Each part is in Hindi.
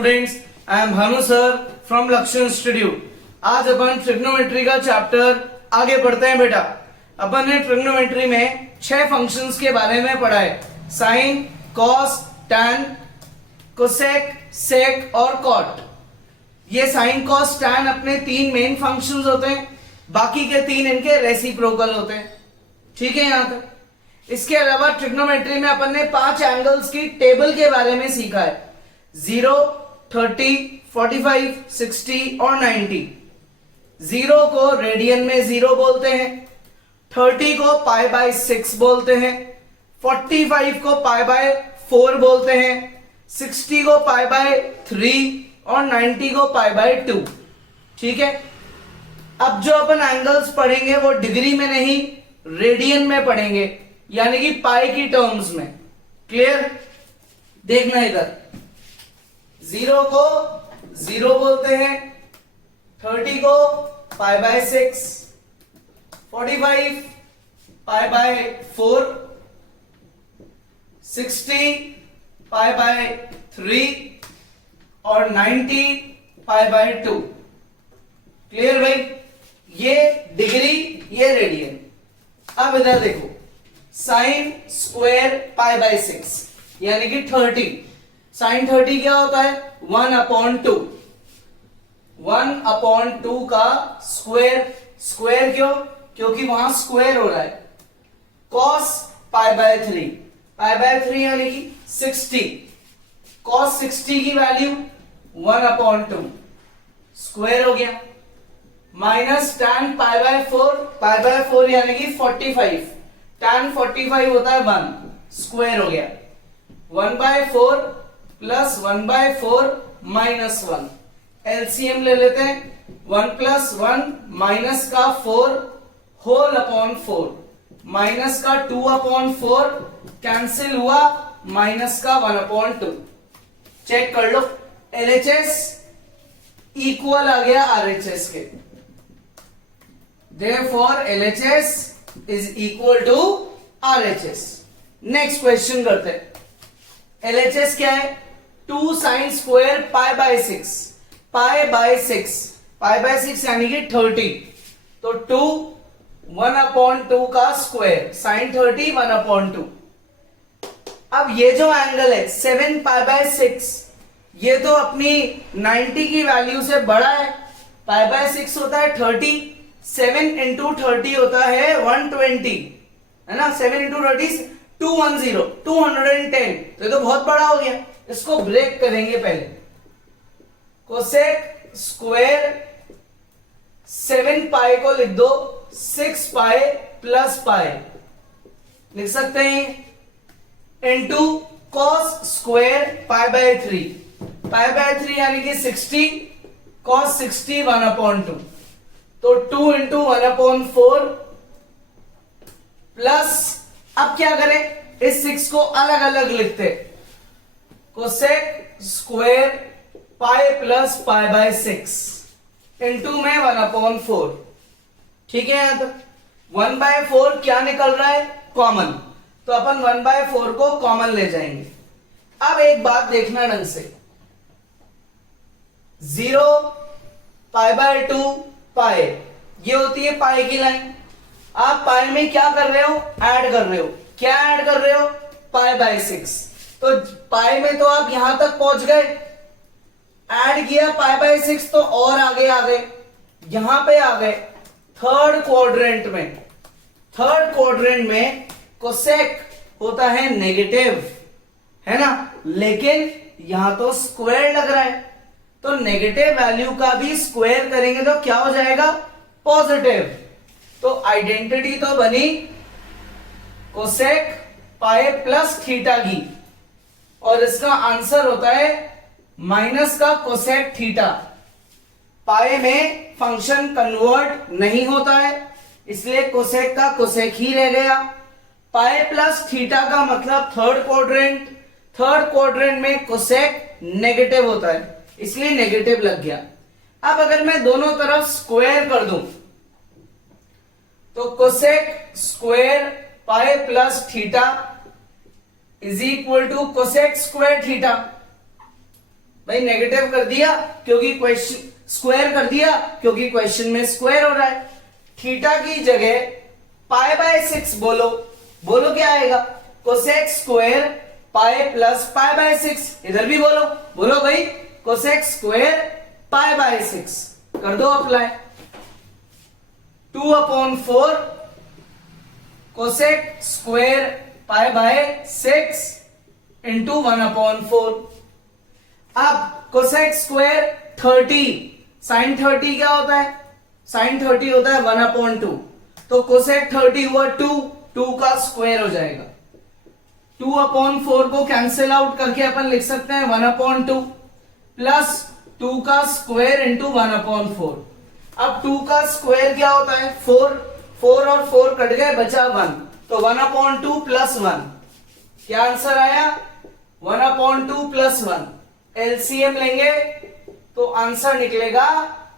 Students, I am Bhanu sir from लक्ष्य इंस्टीट्यूट। आज अपन ट्रिग्नोमेट्री का चैप्टर आगे पढ़ते हैं। बेटा अपन ने ट्रिग्नोमेट्री में 6 फंक्शंस के बारे में पढ़ा है, साइन, कॉस, टैन, कोसेक, सेक और कॉट। ये साइन, कॉस, टैन अपने 3 मेन फंक्शंस होते हैं, बाकी के 3 इनके रेसिप्रोकल होते हैं। ठीक है यहाँ तक। इसके अलावा ट्रिग्नोमेट्री में अपन ने 5 एंगल्स की टेबल के बारे में सीखा है, 0, 30, 45, 60 और 90। 0 को रेडियन में 0 बोलते हैं, 30 को पाई बाय 6 बोलते हैं, 45 को पाई बाय 4 बोलते हैं, 60 को पाई बाय 3 और 90 को पाई बाय 2। ठीक है। अब जो अपन एंगल्स पढ़ेंगे वो डिग्री में नहीं, रेडियन में पढ़ेंगे, यानी कि पाई की टर्म्स में। क्लियर? देखना इधर, 0 को 0 बोलते हैं, 30 को पाई by 6, 45 pi by 4, 60 pi by 3 और 90 पाई बाय 2। क्लियर भाई? ये डिग्री, ये रेडियन। अब इधर देखो, साइन स्क्वायर पाई बाय 6 यानी कि 30। साइन 30 क्या होता है? 1/2। 1/2 का स्क्वायर। स्क्वायर क्यों? क्योंकि वहां स्क्वायर हो रहा है। Cos pi by 3, pi by 3 यानी कि 60। कॉस 60 की वैल्यू 1/2 स्क्वायर हो गया, minus tan pi by 4, pi by 4 यानी कि 45। टैन 45 होता है 1 स्क्वायर हो गया, 1/4 प्लस 1/4 माइनस 1। एलसीएम ले लेते हैं, 1 + 1 माइनस का 4 होल अपॉन 4, माइनस का 2/4 कैंसिल हुआ, माइनस का 1/2। चेक कर लो, एलएचएस इक्वल आ गया आरएचएस के। Therefore, LHS is equal to RHS. Next question करते हैं। LHS क्या है? 2 sine square pi by 6, pi by 6, pi by 6 यानी कि 30। तो 2 1/2 का स्क्वायर, साइन 30 1/2। अब ये जो एंगल है 7 पाई बाय 6, ये तो अपनी 90 की वैल्यू से बड़ा है। पाई बाय 6 होता है 30, 7 × 30 होता है 120, है ना। 7 × 30 210, 210। तो ये तो बहुत बड़ा हो गया, इसको ब्रेक करेंगे पहले। कोसेक स्क्वायर 7 पाई को लिख दो 6 पाई प्लस पाई, लिख सकते हैं, into cos square pi by 3, pi by 3 यानी कि 60, कॉस 60 1/2। तो 2 × 1/4 प्लस, अब क्या करें, इस 6 को अलग अलग लिखते, cosec square pi plus pi by 6 into में 1/4। ठीक है। यहां तक 1/4 क्या निकल रहा है? कॉमन। तो अपन 1/4 को कॉमन ले जाएंगे। अब एक बात देखना ढंग से, 0 पाई बाय 2 पाई, ये होती है पाई की लाइन। आप पाई में क्या कर रहे हो? ऐड कर रहे हो। क्या ऐड कर रहे हो? पाई बाय 6। तो पाई में तो आप यहां तक पहुंच गए, ऐड किया पाई बाय 6 तो और आगे आ गए, यहां पे आ गए थर्ड क्वाड्रेंट में। थर्ड क्वाड्रेंट में कोसेक होता है नेगेटिव, है ना, लेकिन यहां तो स्क्वायर लग रहा है, तो नेगेटिव वैल्यू का भी स्क्वायर करेंगे तो क्या हो जाएगा? पॉजिटिव। तो आइडेंटिटी तो बनी कोसेक पाई प्लस थीटा की, और इसका आंसर होता है माइनस का कोसेक थीटा। पाई में फंक्शन कन्वर्ट नहीं होता है, इसलिए कोसेक का कोसेक ही रह गया। पाई प्लस थीटा का मतलब थर्ड क्वाड्रेंट, थर्ड क्वाड्रेंट में कोसेक नेगेटिव होता है, इसलिए नेगेटिव लग गया। अब अगर मैं दोनों तरफ स्क्वायर कर दूं तो cosec square pi plus theta is equal to cosec square theta. भाई नेगेटिव कर दिया क्योंकि क्वेश्चन, स्क्वायर कर दिया क्योंकि क्वेश्चन में स्क्वायर हो रहा है। थीटा की जगह पाई बाय 6 बोलो, बोलो क्या आएगा, cosec square pi plus pi by 6। इधर भी बोलो, बोलो भाई कोसेक स्क्वायर पाई बाय 6 कर दो apply. 2/4 cosec square pi by 6 into 1/4। अब कोसेक स्क्वायर 30, साइन 30 क्या होता है, साइन 30 होता है 1/2, तो कोसेक 30 हुआ 2 का स्क्वायर हो जाएगा। 2/4 को कैंसिल आउट करके अपन लिख सकते हैं 1/2 प्लस 2 का स्क्वायर इंटू 1/4। अब 2 का स्क्वायर क्या होता है 4, 4 और 4 कट गए, बचा 1, तो 1/2 प्लस 1, क्या आंसर आया 1/2 प्लस 1। एलसीएम लेंगे तो आंसर निकलेगा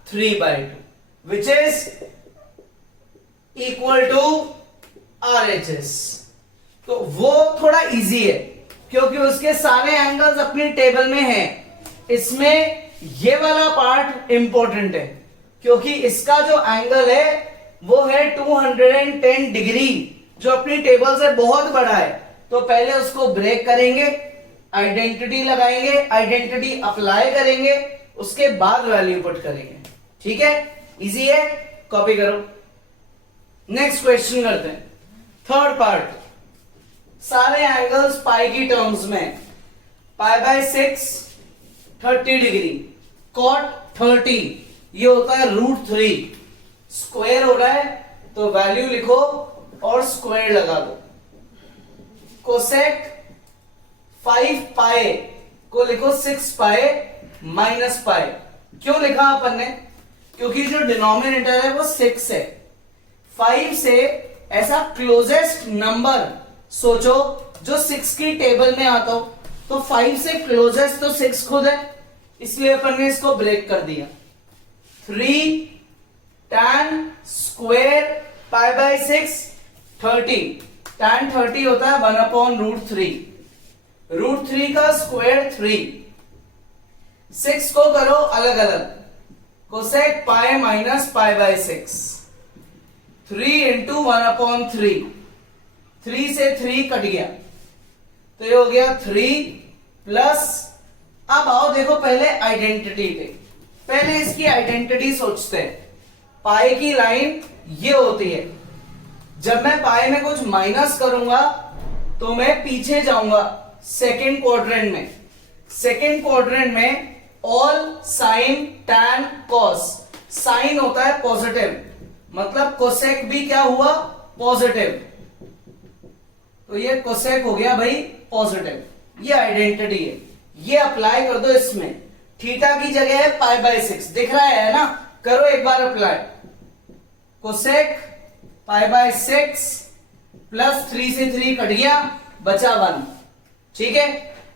3/2 which is equal to RHS। तो वो थोड़ा इजी है क्योंकि उसके सारे एंगल्स अपनी टेबल में हैं। इसमें ये वाला पार्ट इंपॉर्टेंट है क्योंकि इसका जो एंगल है वो है 210 डिग्री, जो अपनी टेबल से बहुत बड़ा है। तो पहले उसको ब्रेक करेंगे, आइडेंटिटी लगाएंगे, आइडेंटिटी अप्लाई करेंगे, उसके बाद वैल्यू पुट करेंगे। ठीक है, इजी है, कॉपी करो। नेक्स्ट क्वेश्चन करते हैं, थर्ड पार्ट। सारे एंगल्स पाई की टर्म्स में, पाई बाय 6 30 डिग्री, कॉट 30 ये होता है √3, स्क्वायर हो रहा है तो वैल्यू लिखो और स्क्वायर लगा दो। कोसेक 5 पाई को लिखो 6 पाई माइनस पाई। क्यों लिखा अपन ने, क्योंकि जो डिनोमिनेटर है वो 6 है। 5 से ऐसा क्लोजेस्ट नंबर सोचो जो 6 की टेबल में आता हो, तो 5 से क्लोजेस्ट तो 6 खुद है, इसलिए अपन ने इसको ब्रेक कर दिया। 3 tan square pi by 6 30, tan 30 होता है 1/√3, √3 का स्क्वायर 3। 6 को करो अलग अलग, cosec pi minus pi by 6, 3 into 1/3, 3 से 3 कट गया तो ये हो गया 3 प्लस। अब आओ देखो पहले आइडेंटिटी पे, पहले इसकी आइडेंटिटी सोचते हैं। पाई की लाइन ये होती है, जब मैं पाई में कुछ माइनस करूंगा तो मैं पीछे जाऊंगा सेकेंड क्वाड्रेंट में। सेकेंड क्वाड्रेंट में all sine tan cos, sine होता है पॉजिटिव, मतलब कोसेक भी क्या हुआ पॉजिटिव, तो ये कोसेक हो गया भाई पॉजिटिव। ये आइडेंटिटी है, ये अप्लाई कर दो इसमें। थीटा की जगह है पाई बाय 6, दिख रहा है ना, करो एक बार apply. Cosec pi by 6 plus 3 से 3 कट गया, बचा 1। ठीक है,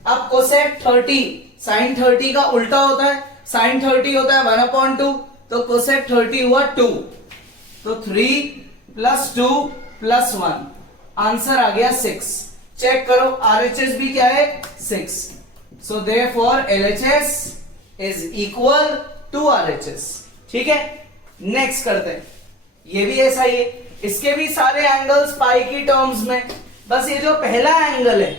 अब कोसेक 30, साइन 30 का उल्टा होता है, साइन 30 होता है 1/2, तो कोसेक 30 हुआ 2, तो 3 प्लस 2 प्लस 1, आंसर आ गया 6। चेक करो RHS भी क्या है 6, so therefore LHS is equal to RHS। ठीक है, नेक्स्ट करते हैं, ये भी ऐसा ही है, इसके भी सारे एंगल्स पाई की टर्म्स में, बस ये जो पहला एंगल है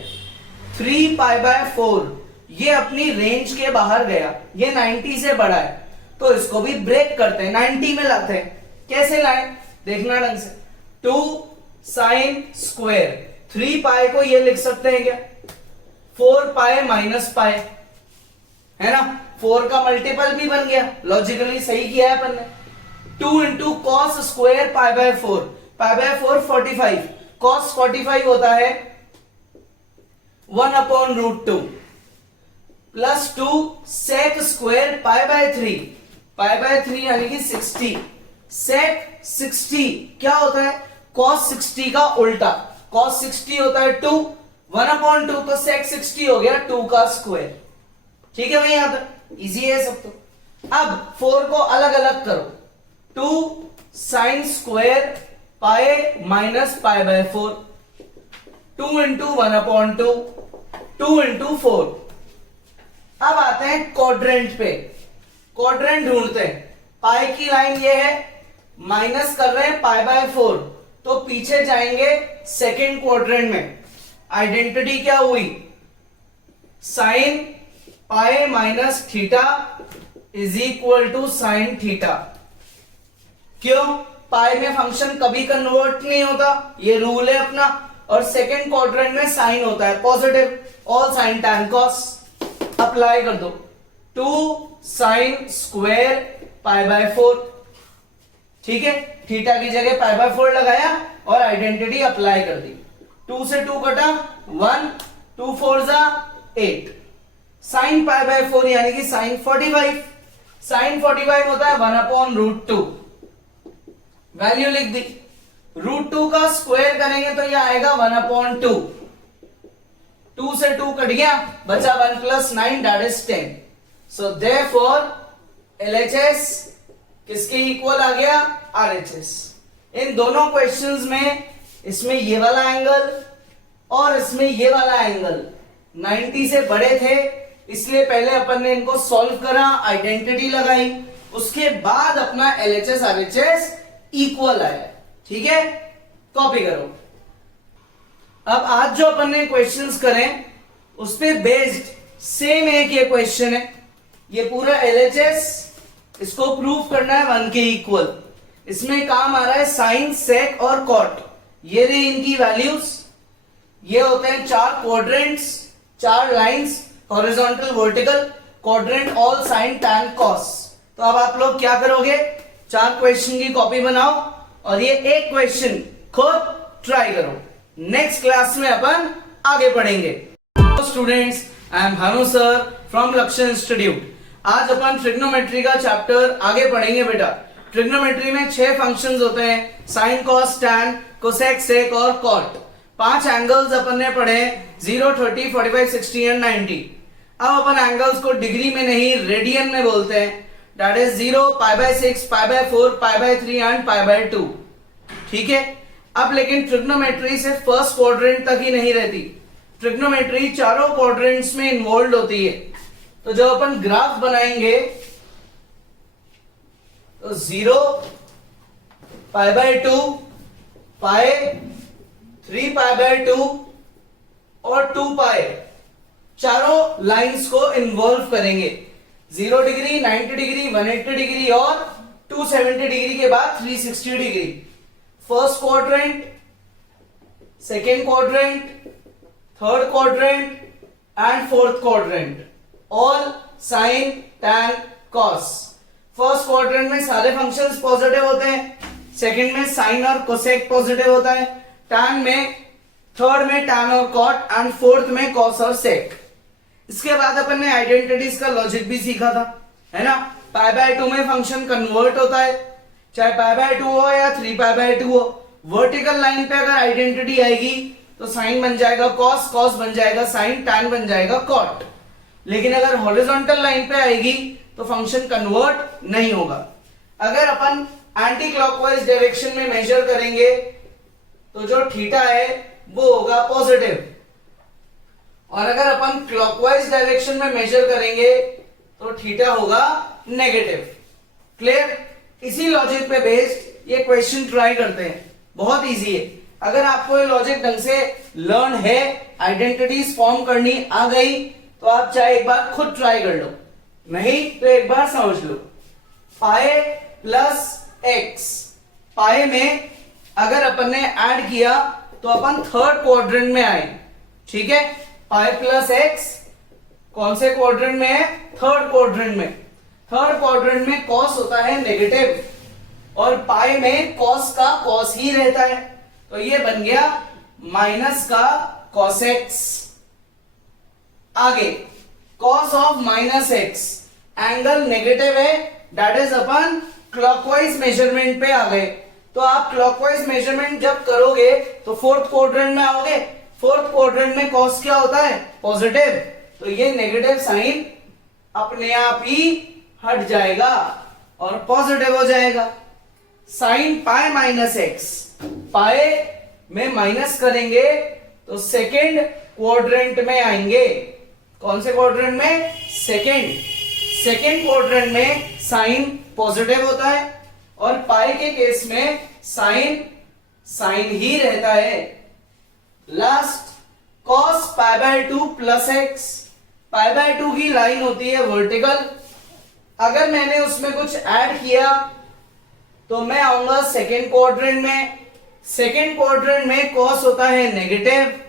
3 पाई बाय 4 ये अपनी रेंज के बाहर गया, ये 90 से बड़ा है, तो इसको भी ब्रेक करते हैं, 90 में लाते हैं। कैसे लाए देखना ढंग से। 2 साइन स्क्वायर, 3 पाई को ये लिख सकते हैं क्या 4 पाई माइनस पाई, है ना, 4 का मल्टीपल भी बन गया, लॉजिकली सही किया है अपन ने। 2 into cos square pi by 4, pi by 4 45, cos 45 होता है 1/√2 plus 2 sec square pi by 3, pi by 3 यानी कि 60, सेक 60 क्या होता है कॉस 60 का उल्टा, कॉस 60 होता है 2, 1/2 तो सेक 60 हो गया 2 का स्क्वायर। ठीक है भाई, यहां तक इजी है सब। तो अब 4 को अलग अलग करो, 2 sine square pi minus pi by 4, 2 into 1/2, 2 into 4, अब आते हैं क्वाड्रेंट पे। क्वाड्रेंट ढूंढते हैं। पाई की लाइन ये है, माइनस कर रहे हैं पाई बाय 4, तो पीछे जाएंगे सेकेंड क्वाड्रेंट में। आइडेंटिटी क्या हुई? Sine pi minus theta is equal to sine theta. क्यों? पाई में फंक्शन कभी कन्वर्ट नहीं होता, ये रूल है अपना। और सेकेंड क्वाड्रेंट में साइन होता है positive, all sine tan cos. Apply कर दो, 2 साइन स्क्वायर पाई बाय 4। ठीक है, थीटा की जगह पाई बाय 4 लगाया और आइडेंटिटी अप्लाई कर दी। 2 से 2 कटा 1, 2 4 जा 8। साइन पाई बाय 4 यानी कि साइन 45। साइन 45 होता है 1/√2। वैल्यू लिख दी। √2 का स्क्वायर करेंगे तो यह आएगा 1/2। 2 से 2 कट गया, बचा 1 + 9 that is 10। So therefore LHS किसके इक्वल आ गया? RHS। इन दोनों क्वेश्चंस में इसमें ये वाला एंगल और इसमें ये वाला एंगल 90 से बड़े थे, इसलिए पहले अपन ने इनको सॉल्व करा, आइडेंटिटी लगाई, उसके बाद अपना LHS RHS इक्वल आया। ठीक है, कॉपी करो। अब आज जो अपन ने क्वेश्चंस करें उस पे बेस्ड सेम एक ये क्वेश्चन है। ये पूरा LHS इसको प्रूव करना है 1 के इक्वल। इसमें काम आ रहा है साइन, सेक और कॉट। ये रही इनकी वैल्यूज। ये होते हैं 4 quadrants, 4 lines, horizontal, vertical, quadrant, all sine tan cos. तो अब आप लोग क्या करोगे? 4 क्वेश्चन की कॉपी बनाओ और ये एक क्वेश्चन खुद ट्राई करो। नेक्स्ट क्लास में अपन आगे पढ़ेंगे। Students, I am Bhanu sir from लक्ष्य इंस्टीट्यूट। आज अपन ट्रिग्नोमेट्री का चैप्टर आगे पढ़ेंगे बेटा। ट्रिग्नोमेट्री में 6 फंक्शंस होते हैं, साइन, कॉस, टैन, कोसेक, सेक और कॉट। 5 एंगल्स अपन ने पढ़े, 0, 30, 45, 60 एंड 90। अब अपन एंगल्स को डिग्री में नहीं रेडियन में बोलते हैं। That is 0, π/6, π/4, π/3 and π/2। ठीक है। अब लेकिन ट्रिग्नोमेट्री से फर्स्ट क्वाड्रेंट तक ही नहीं रहती। ट्रिग्नोमेट्री चारों क्वाड्रेंट्स में इन्वॉल्व होती है। तो जब अपन ग्राफ बनाएंगे तो 0, π/2, π, 3 π/2 और 2 π चारों लाइंस को इन्वॉल्व करेंगे। 0 डिग्री, 90 डिग्री, 180 डिग्री और 270 डिग्री के बाद 360 degree. First quadrant, second quadrant, third quadrant and fourth quadrant, all sine tan cos. First quadrant में सारे फंक्शंस पॉजिटिव होते हैं, सेकंड में साइन और कोसेक पॉजिटिव होता है, टैन में, थर्ड में टैन और कॉट एंड फोर्थ में कॉस और सेक। इसके बाद अपन ने आइडेंटिटीज का लॉजिक भी सीखा था, है ना। π/2 में फंक्शन कन्वर्ट होता है, चाहे π/2 हो या 3π/2 हो। वर्टिकल लाइन पे अगर आइडेंटिटी आएगी तो साइन बन जाएगा कॉस, कॉस बन जाएगा साइन, टैन बन जाएगा कॉट। लेकिन अगर हॉरिजॉन्टल लाइन पे आएगी तो फंक्शन कन्वर्ट नहीं होगा। अगर अपन एंटी क्लॉकवाइज डायरेक्शन में मेजर करेंगे तो जो थीटा है वो होगा पॉजिटिव, और अगर अपन क्लॉकवाइज डायरेक्शन में मेजर करेंगे तो थीटा होगा नेगेटिव। क्लियर? इसी लॉजिक पे बेस्ड ये क्वेश्चन ट्राई करते हैं। बहुत इजी है। अगर आपको ये लॉजिक ढंग से लर्न है, आइडेंटिटीज फॉर्म करनी आ गई, तो आप चाहे एक बार खुद ट्राई कर लो, नहीं तो एक बार समझ लो। पाई प्लस एक्स, पाई में अगर अपन ने ऐड किया तो अपन थर्ड क्वाड्रेंट में आए। ठीक है, पाई प्लस एक्स कौन से क्वाड्रेंट में है? थर्ड क्वाड्रेंट में। थर्ड क्वाड्रेंट में कॉस होता है नेगेटिव और पाई में कॉस का कॉस ही रहता है, तो ये बन गया माइनस का कॉस एक्स। आगे cos of minus X, angle negative है, दैट इज अपन क्लॉकवाइज मेजरमेंट पे आ गए। तो आप क्लॉकवाइज मेजरमेंट जब करोगे तो फोर्थ क्वाड्रेंट में आओगे। फोर्थ क्वाड्रेंट में कॉस क्या होता है? पॉजिटिव, तो ये नेगेटिव साइन अपने आप ही हट जाएगा और पॉजिटिव हो जाएगा। साइन पाई माइनस एक्स, पाई में माइनस करेंगे तो सेकेंड क्वाड्रेंट में आएंगे। कौन से क्वाड्रेंट में? सेकेंड क्वाड्रेंट में साइन पॉजिटिव होता है और पाई के केस में साइन ही रहता है। Last cos pi by 2 plus x, pi by 2 की लाइन होती है वर्टिकल। अगर मैंने उसमें कुछ ऐड किया तो मैं आऊंगा सेकेंड क्वाड्रेंट में। सेकेंड क्वाड्रेंट में cos होता है नेगेटिव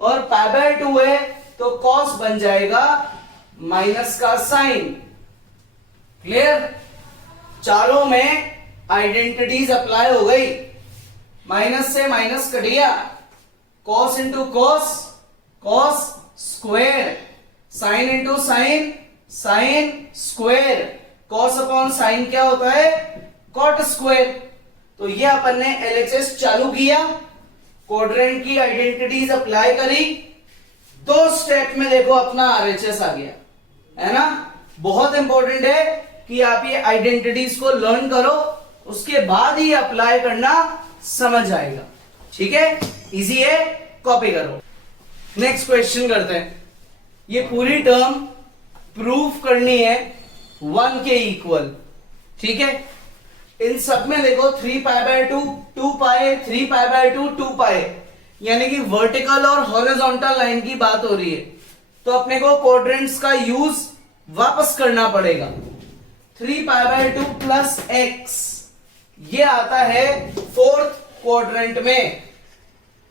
और पाई बाय 2 है तो cos बन जाएगा माइनस का साइन। क्लियर? चारों में आइडेंटिटीज अप्लाई हो गई। माइनस से माइनस कट गया, cos into cos square, sine into sine square, cos upon sine क्या होता है? cot square. तो ये अपन ने LHS चालू किया, क्वाड्रेंट की आइडेंटिटीज अप्लाई करी, 2 स्टेप में देखो अपना RHS आ गया, है ना? बहुत इंपॉर्टेंट है कि आप ये आइडेंटिटीज को लर्न करो, उसके बाद ही अप्लाई करना समझ आएगा। ठीक है, इजी है, कॉपी करो। नेक्स्ट क्वेश्चन करते हैं। ये पूरी टर्म प्रूफ करनी है 1 के इक्वल। ठीक है, इन सब में देखो 3 pi by 2 2 pi, 3 pi by 2 2 पाई, यानी कि वर्टिकल और हॉरिजॉन्टल लाइन की बात हो रही है। तो अपने को क्वाड्रेंट्स का यूज वापस करना पड़ेगा। 3 पाई बाय 2 प्लस एक्स, ये आता है फोर्थ क्वाड्रेंट में।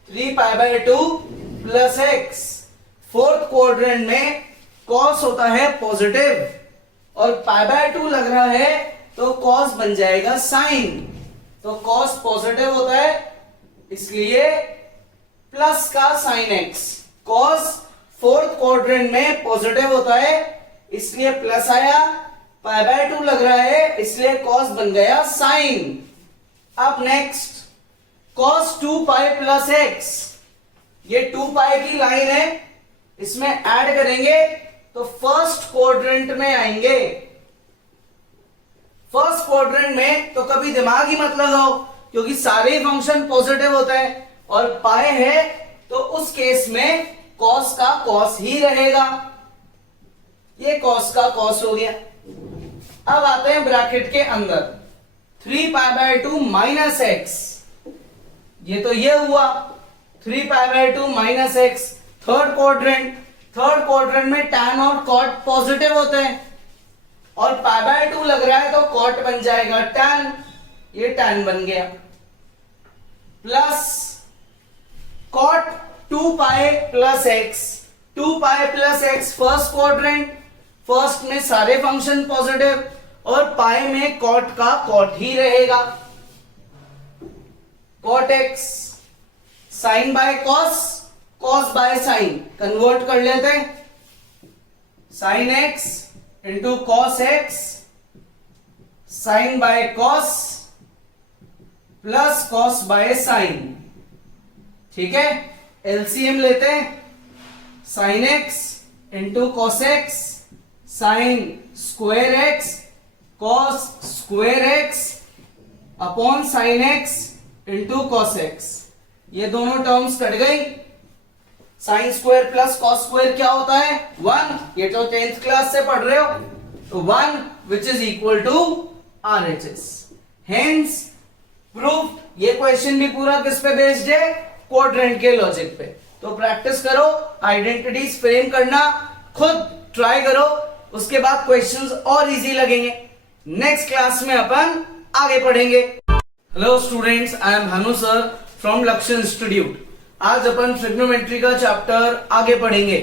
3 pi by 2 plus x, fourth quadrant में cos होता है पॉजिटिव और पाई बाय 2 लग रहा है तो cos बन जाएगा साइन। तो cos पॉजिटिव होता है इसलिए प्लस का sine x. cos fourth quadrant में पॉजिटिव होता है इसलिए प्लस आया, पाई बाय 2 लग रहा है इसलिए cos बन गया साइन। अब next cos 2 pi plus x, ये 2 पाई की लाइन है, इसमें ऐड करेंगे तो फर्स्ट क्वाड्रेंट में आएंगे। फर्स्ट क्वाड्रेंट में तो कभी दिमाग ही मत लगाओ क्योंकि सारे फंक्शन पॉजिटिव होता है और पाई है तो उस केस में cos का cos ही रहेगा। ये cos का cos हो गया। अब आते हैं ब्रैकेट के अंदर 3 पाई बाय 2 माइनस एक्स, ये तो ये हुआ 3 pi by 2 minus x. Third quadrant में tan और cot पॉजिटिव होते हैं और पाई बाय 2 लग रहा है तो cot बन जाएगा tan, ये tan बन गया। Plus cot 2 pi plus x, 2 pi plus x first quadrant, first में सारे फंक्शन पॉजिटिव और पाई में cot का cot ही रहेगा। cot x, sine by cos, cos by sine convert कर लेते हैं। Sine x into cos x, sine by cos plus cos by sine. ठीक है, एलसीएम लेते हैं। Sine x into cos x, sine square x cos square x upon sine x into cos x। ये दोनों टर्म्स कट गई। Sine square plus cos square क्या होता है? 1। ये तो 10th क्लास से पढ़ रहे हो। तो 1 which is equal to RHS। Hence proof. ये क्वेश्चन भी पूरा किस पे बेस्ड है? क्वाड्रेंट के लॉजिक पे। तो प्रैक्टिस करो, आइडेंटिटीज फ्रेम करना खुद ट्राई करो, उसके बाद क्वेश्चंस और इजी लगेंगे। नेक्स्ट क्लास में अपन आगे पढ़ेंगे। Hello students, I am Bhanu sir from लक्ष्य इंस्टीट्यूट। आज अपन ट्रिग्नोमेट्री का चैप्टर आगे पढ़ेंगे।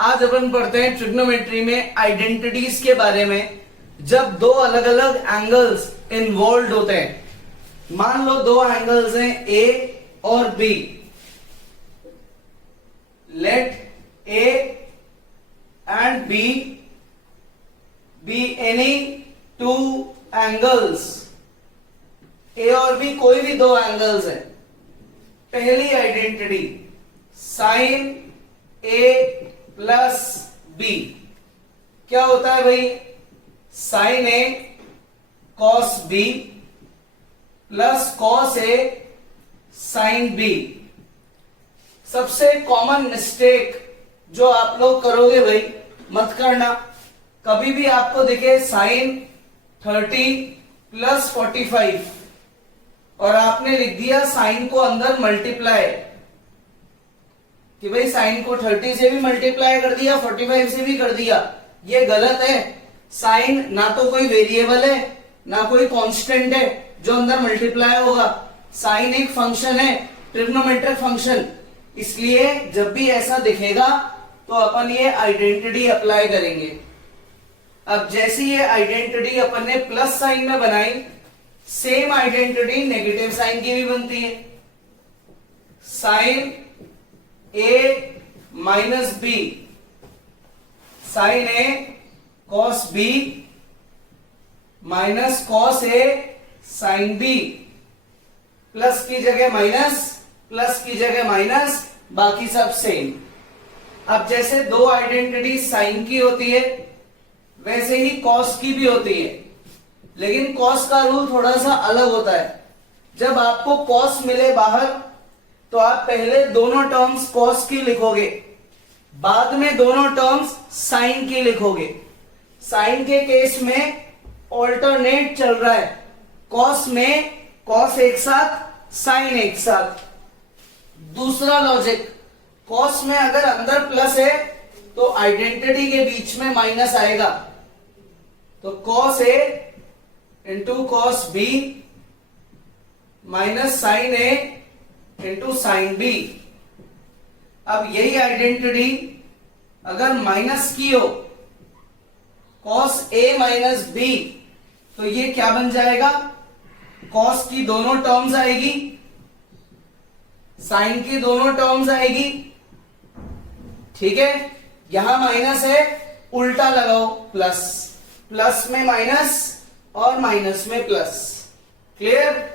आज अपन पढ़ते हैं ट्रिग्नोमेट्री में आइडेंटिटीज के बारे में। जब दो अलग अलग एंगल्स इन्वॉल्व होते हैं, मान लो दो एंगल्स हैं ए और B, let A and B be any two angles. A और बी कोई भी दो एंगल्स हैं। पहली identity sine A plus B क्या होता है भाई? Sine A cos B plus cos A sine B. सबसे कॉमन मिस्टेक जो आप लोग करोगे भाई, मत करना। कभी भी आपको दिखे साइन 30 प्लस 45 और आपने लिख दिया साइन को अंदर मल्टीप्लाई, कि भाई साइन को 30 से भी मल्टीप्लाई कर दिया, 45 से भी कर दिया, ये गलत है। साइन ना तो कोई वेरिएबल है ना कोई कांस्टेंट है जो अंदर मल्टीप्लाई होगा। साइन एक फंक्शन है, ट्रिग्नोमेट्रिक फंक्शन, इसलिए जब भी ऐसा दिखेगा तो अपन ये आइडेंटिटी अप्लाई करेंगे। अब जैसी ये आइडेंटिटी अपन ने प्लस साइन में बनाई, सेम आइडेंटिटी नेगेटिव साइन की भी बनती है। Sign A minus B, sign A cos B minus cos A sine B, plus की जगह माइनस, प्लस की जगह माइनस, बाकी सब सेम। अब जैसे दो आइडेंटिटी साइन की होती है वैसे ही कॉस की भी होती है, लेकिन कॉस का रूल थोड़ा सा अलग होता है। जब आपको कॉस मिले बाहर तो आप पहले दोनों टर्म्स कॉस की लिखोगे, बाद में दोनों टर्म्स साइन की लिखोगे। साइन के केस में ऑल्टरनेट चल रहा है, कॉस में कॉस एक साथ, साइन एक साथ। दूसरा लॉजिक, कॉस में अगर अंदर प्लस है तो आइडेंटिटी के बीच में माइनस आएगा, तो cos A into cos B minus sine A into sine B. अब यही आइडेंटिटी अगर माइनस की हो, कॉस ए माइनस बी, तो ये क्या बन जाएगा, कॉस की दोनों टर्म्स आएगी, साइन की दोनों टर्म्स आएगी। ठीक है, यहां माइनस है, उल्टा लगाओ प्लस, प्लस में माइनस और माइनस में प्लस। क्लियर?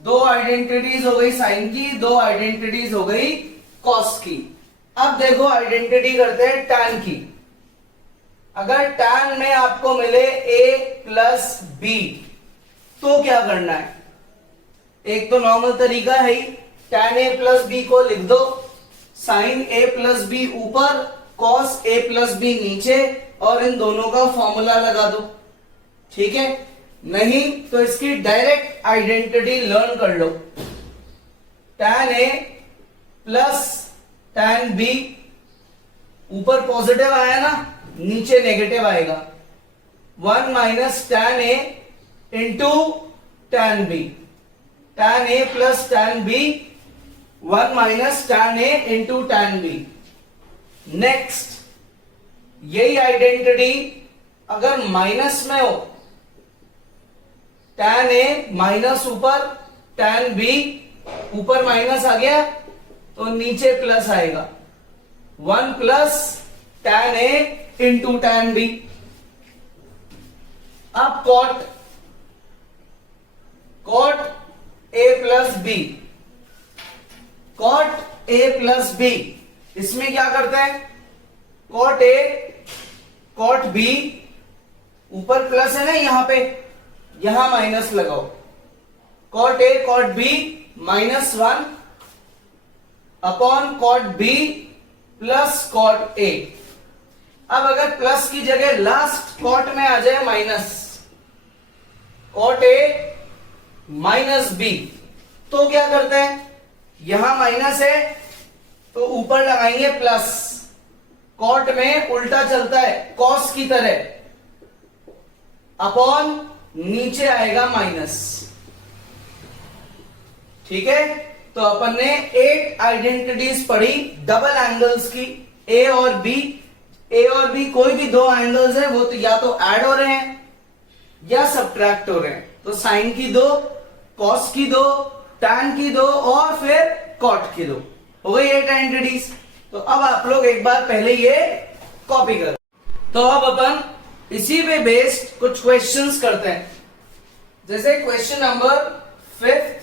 दो आइडेंटिटीज हो गई साइन की, दो आइडेंटिटीज हो गई कॉस की। अब देखो आइडेंटिटी करते हैं टैन की। अगर टैन में आपको मिले a प्लस बी तो क्या करना है? एक तो नॉर्मल तरीका है ही, टैन a प्लस बी को लिख दो, साइन a प्लस बी ऊपर, कॉस a प्लस बी नीचे, और इन दोनों का फॉर्मूला लगा दो। ठीक है, नहीं तो इसकी डायरेक्ट आइडेंटिटी लर्न कर लो। Tan a plus tan b, ऊपर पॉजिटिव आया ना, नीचे नेगेटिव आएगा। 1 minus tan a into tan b, tan a plus tan b, 1 minus tan a into tan b। Next, यही आइडेंटिटी अगर माइनस में हो, टैन a माइनस ऊपर, टैन b ऊपर माइनस आ गया तो नीचे प्लस आएगा, 1 plus tan a into tan b। अब cot, cot a plus B, cot a plus B, इसमें क्या करते हैं, कॉट a कॉट b, ऊपर प्लस है ना यहां पे, यहां माइनस लगाओ, cot a cot b minus 1 upon cot b plus cot a। अब अगर प्लस की जगह लास्ट कॉट में आ जाए minus, cot a minus b, तो क्या करते हैं, यहां माइनस है तो ऊपर लगाएंगे प्लस, कॉट में उल्टा चलता है कॉस की तरह, अपॉन नीचे आएगा माइनस। ठीक है, तो अपन ने 8 आइडेंटिटीज पढ़ी डबल एंगल्स की, ए और बी। ए और बी कोई भी दो एंगल्स है वो तो या तो ऐड हो रहे हैं या सब्ट्रैक्ट हो रहे हैं, तो साइन की दो, कॉस की दो, टैन की दो और फिर कॉट की दो, हो गई 8 आइडेंटिटीज। तो अब आप लोग एक बार पहले ये कॉपी कर, तो अब अपन इसी पे बेस्ड कुछ क्वेश्चंस करते हैं। जैसे क्वेश्चन नंबर 5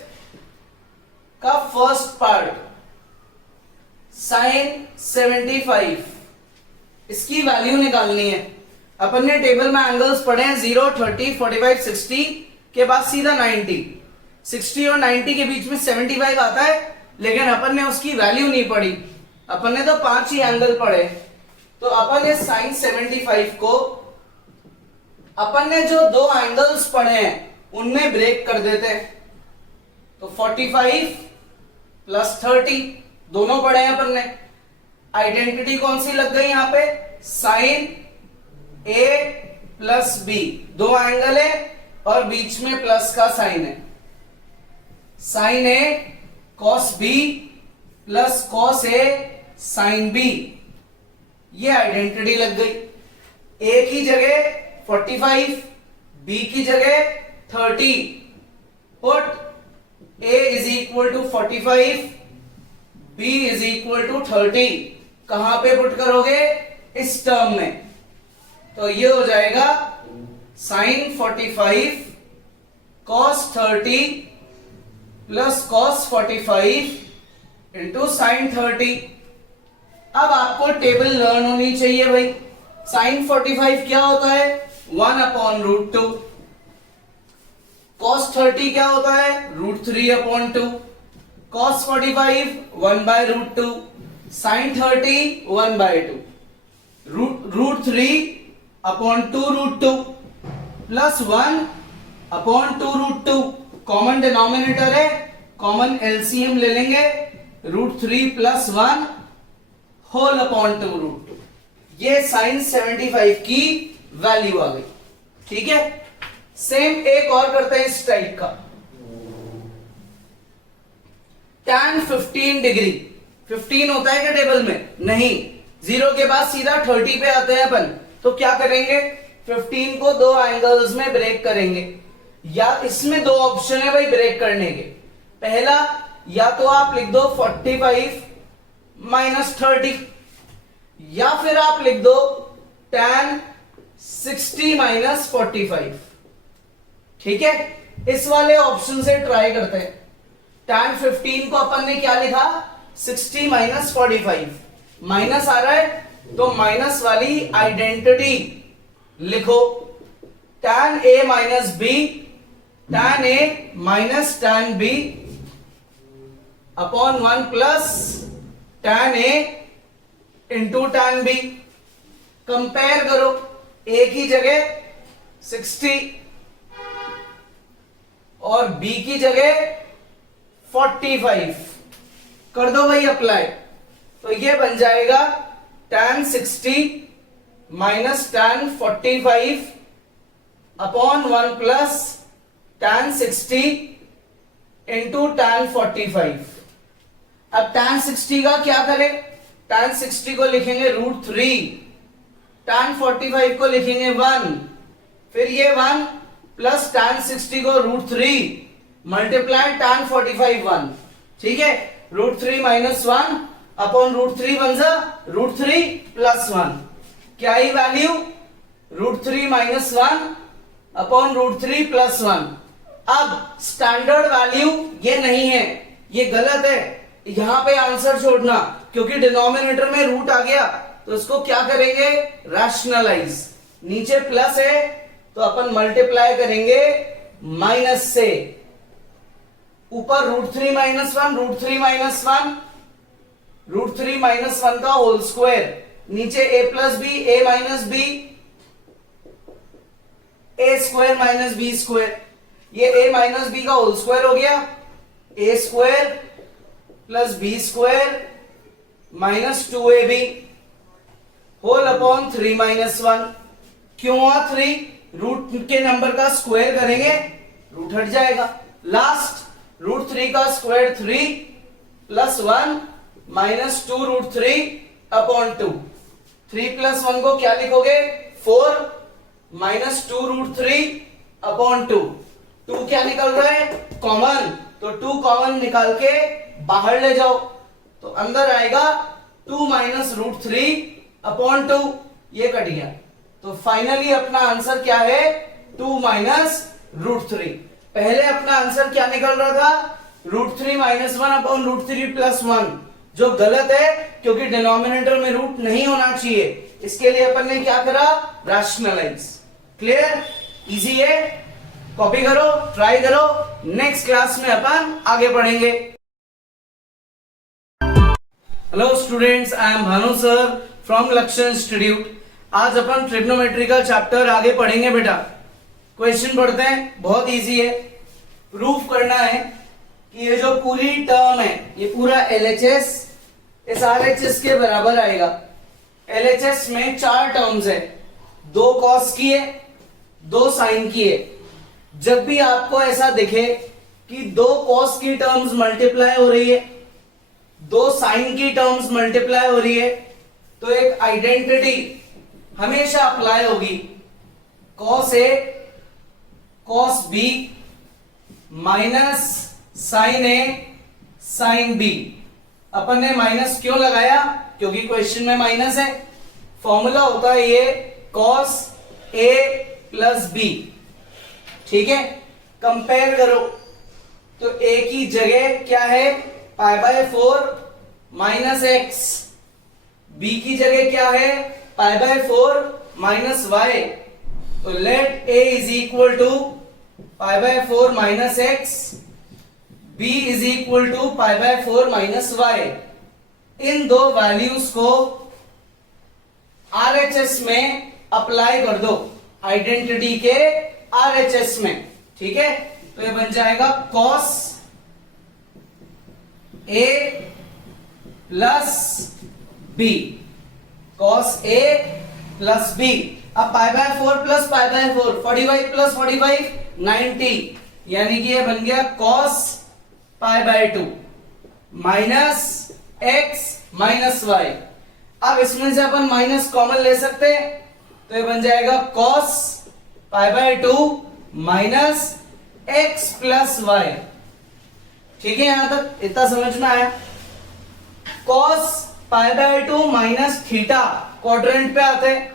का फर्स्ट पार्ट, साइन 75, इसकी वैल्यू निकालनी है। अपन ने टेबल में एंगल्स पढ़े हैं 0, 30, 45, 60 के बाद सीधा 90। 60 और 90 के बीच में 75 आता है, लेकिन अपन ने उसकी वैल्यू नहीं पढ़ी, अपन ने तो 5 ही एंगल पढ़े। तो अपन इस साइन 75 को अपन ने जो दो एंगल्स पढ़े हैं उनमें ब्रेक कर देते हैं। तो 45 प्लस 30 दोनों पढ़े हैं अपन ने। आइडेंटिटी कौन सी लग गई यहां पे, साइन ए प्लस बी, दो एंगल है और बीच में प्लस का साइन है। Sign A cos B plus cos A sine B, ये आइडेंटिटी लग गई। ए की जगह 45, बी की जगह 30, put A is equal to 45, B is equal to 30। कहां पे पुट करोगे, इस टर्म में। तो ये हो जाएगा sine 45 cos 30 plus cos 45 into sine 30। अब आपको टेबल लर्न होनी चाहिए भाई। साइन 45 क्या होता है, 1/√2। कॉस 30 क्या होता है, √3/2। Cos 45 1/√2, sine 30 1/2, √3/2√2 plus 1/2√2। Common denominator है, कॉमन एलसीएम ले लेंगे, √3 प्लस 1 होल अपॉन 2√2। ये साइन 75 की वैल्यू आ गई। ठीक है, सेम एक और करते हैं इस टाइप का। tan 15 डिग्री, 15 होता है क्या टेबल में, नहीं, 0 के बाद सीधा 30 पे आते हैं अपन। तो क्या करेंगे, 15 को दो एंगल्स में ब्रेक करेंगे। या इसमें दो ऑप्शन है भाई ब्रेक करने के। पहला, या तो आप लिख दो 45 माइनस 30, या फिर आप लिख दो tan 60 माइनस 45। ठीक है, इस वाले ऑप्शन से ट्राई करते हैं। tan 15 को अपन ने क्या लिखा, 60 माइनस 45, माइनस आ रहा है तो माइनस वाली आइडेंटिटी लिखो। tan a minus B, tan a minus tan b upon 1 plus tan a into tan b। Compare करो, a की जगह 60 और b की जगह 45 कर दो भाई अप्लाई। तो ये बन जाएगा tan 60 minus tan 45 upon 1 plus tan 60 into tan 45। अब tan 60 का क्या करें, tan 60 को लिखेंगे √3, tan 45 को लिखेंगे 1, फिर ये 1 प्लस tan 60 को √3 मल्टीप्लाई tan 45 1। ठीक है, √3 माइनस 1 अपॉन √3 बन जा √3 प्लस 1। क्या ही वैल्यू, √3 माइनस 1 अपॉन √3 प्लस 1। अब स्टैंडर्ड वैल्यू ये नहीं है, ये गलत है, यहां पे आंसर छोड़ना, क्योंकि डिनोमिनेटर में रूट आ गया तो इसको क्या करेंगे, रैशनलाइज। नीचे प्लस है तो अपन मल्टीप्लाई करेंगे माइनस से। ऊपर √3 माइनस 1, √3 माइनस 1, √3 माइनस 1 का होल स्क्वायर, नीचे a plus B, a minus B, a square minus B square. ये a माइनस बी का होल स्क्वायर हो गया, a square plus B square minus 2ab whole upon 3 minus 1। क्यों हुआ 3, रूट के नंबर का स्क्वायर करेंगे रूट हट जाएगा। लास्ट √3 का square 3 plus 1 minus 2√3 upon 2। 3 plus 1 को क्या लिखोगे, 4 माइनस 2√3 अपॉन 2। 2 क्या निकल रहा है, कॉमन, तो 2 कॉमन निकाल के बाहर ले जाओ तो अंदर आएगा 2 माइनस √3 अपॉन 2, ये कट गया। तो फाइनली अपना आंसर क्या है, 2 माइनस √3। पहले अपना आंसर क्या निकल रहा था, √3 माइनस 1 अपॉन √3 प्लस 1, जो गलत है क्योंकि डिनोमिनेटर में रूट नहीं होना चाहिए। इसके लिए अपन ने क्या करा, रैशनलाइज। क्लियर, इजी है, कॉपी करो, ट्राई करो, नेक्स्ट क्लास में अपन आगे बढ़ेंगे। Hello students, I am Bhanu sir from लक्ष्य इंस्टीट्यूट। आज अपन ट्रिग्नोमेट्री का चैप्टर आगे पढ़ेंगे बेटा। क्वेश्चन पढ़ते हैं, बहुत इजी है। प्रूफ करना है कि ये जो पूरी टर्म है, ये पूरा LHS इस RHS के बराबर आएगा। LHS में 4 टर्म्स है, 2 कॉस की है, 2 साइन की है। जब भी आपको ऐसा दिखे कि 2 कॉस की टर्म्स मल्टीप्लाई हो रही है, 2 साइन की टर्म्स मल्टीप्लाई हो रही है, तो एक आइडेंटिटी हमेशा अप्लाई होगी। Cos A cos B minus sine A sine B। अपन ने माइनस क्यों लगाया? क्योंकि क्वेश्चन में माइनस है। फॉर्मूला होता है ये कॉस A प्लस B। ठीक है, कंपेयर करो तो A की जगह क्या है? Pi by 4 minus X. B की जगह क्या है? Pi by 4 minus Y. तो let A is equal to pi by 4 minus X, B is equal to pi by 4 minus Y. इन दो वैल्यूज को RHS में अप्लाई कर दो, आइडेंटिटी के RHS में। ठीक है, तो ये बन जाएगा cos A plus B, cos A plus B। अब पाई by 4 plus pi by 4, 45 plus 45 90, यानी कि ये बन गया cos pi by 2 minus x minus y। अब इसमें से अपन माइनस कॉमन ले सकते हैं, तो ये बन जाएगा cos pi by 2 minus x plus y। ठीक है, यहां तक इतना समझ में आया। cos pi by 2 minus theta quadrant पे आते हैं।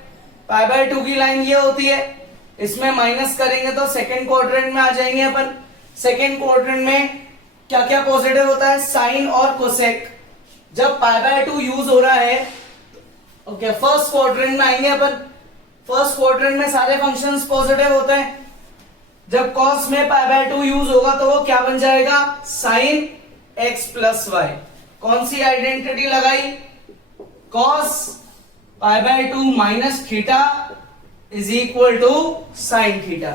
पाई बाय 2 की लाइन ये होती है, इसमें माइनस करेंगे तो सेकेंड क्वाड्रेंट में आ जाएंगे अपन। सेकेंड क्वाड्रेंट में क्या क्या पॉजिटिव होता है? साइन और कोसेक। जब पाई बाय 2 यूज हो रहा है, ओके, फर्स्ट क्वाड्रेंट में आएंगे अपन। फर्स्ट क्वाड्रेंट में सारे फंक्शंस पॉजिटिव होते हैं। जब कॉस में पाई बाय 2 यूज होगा तो वो क्या बन जाएगा? Sine x plus y. कौन सी आइडेंटिटी लगाई? Cos pi by 2 minus theta is equal to sine theta.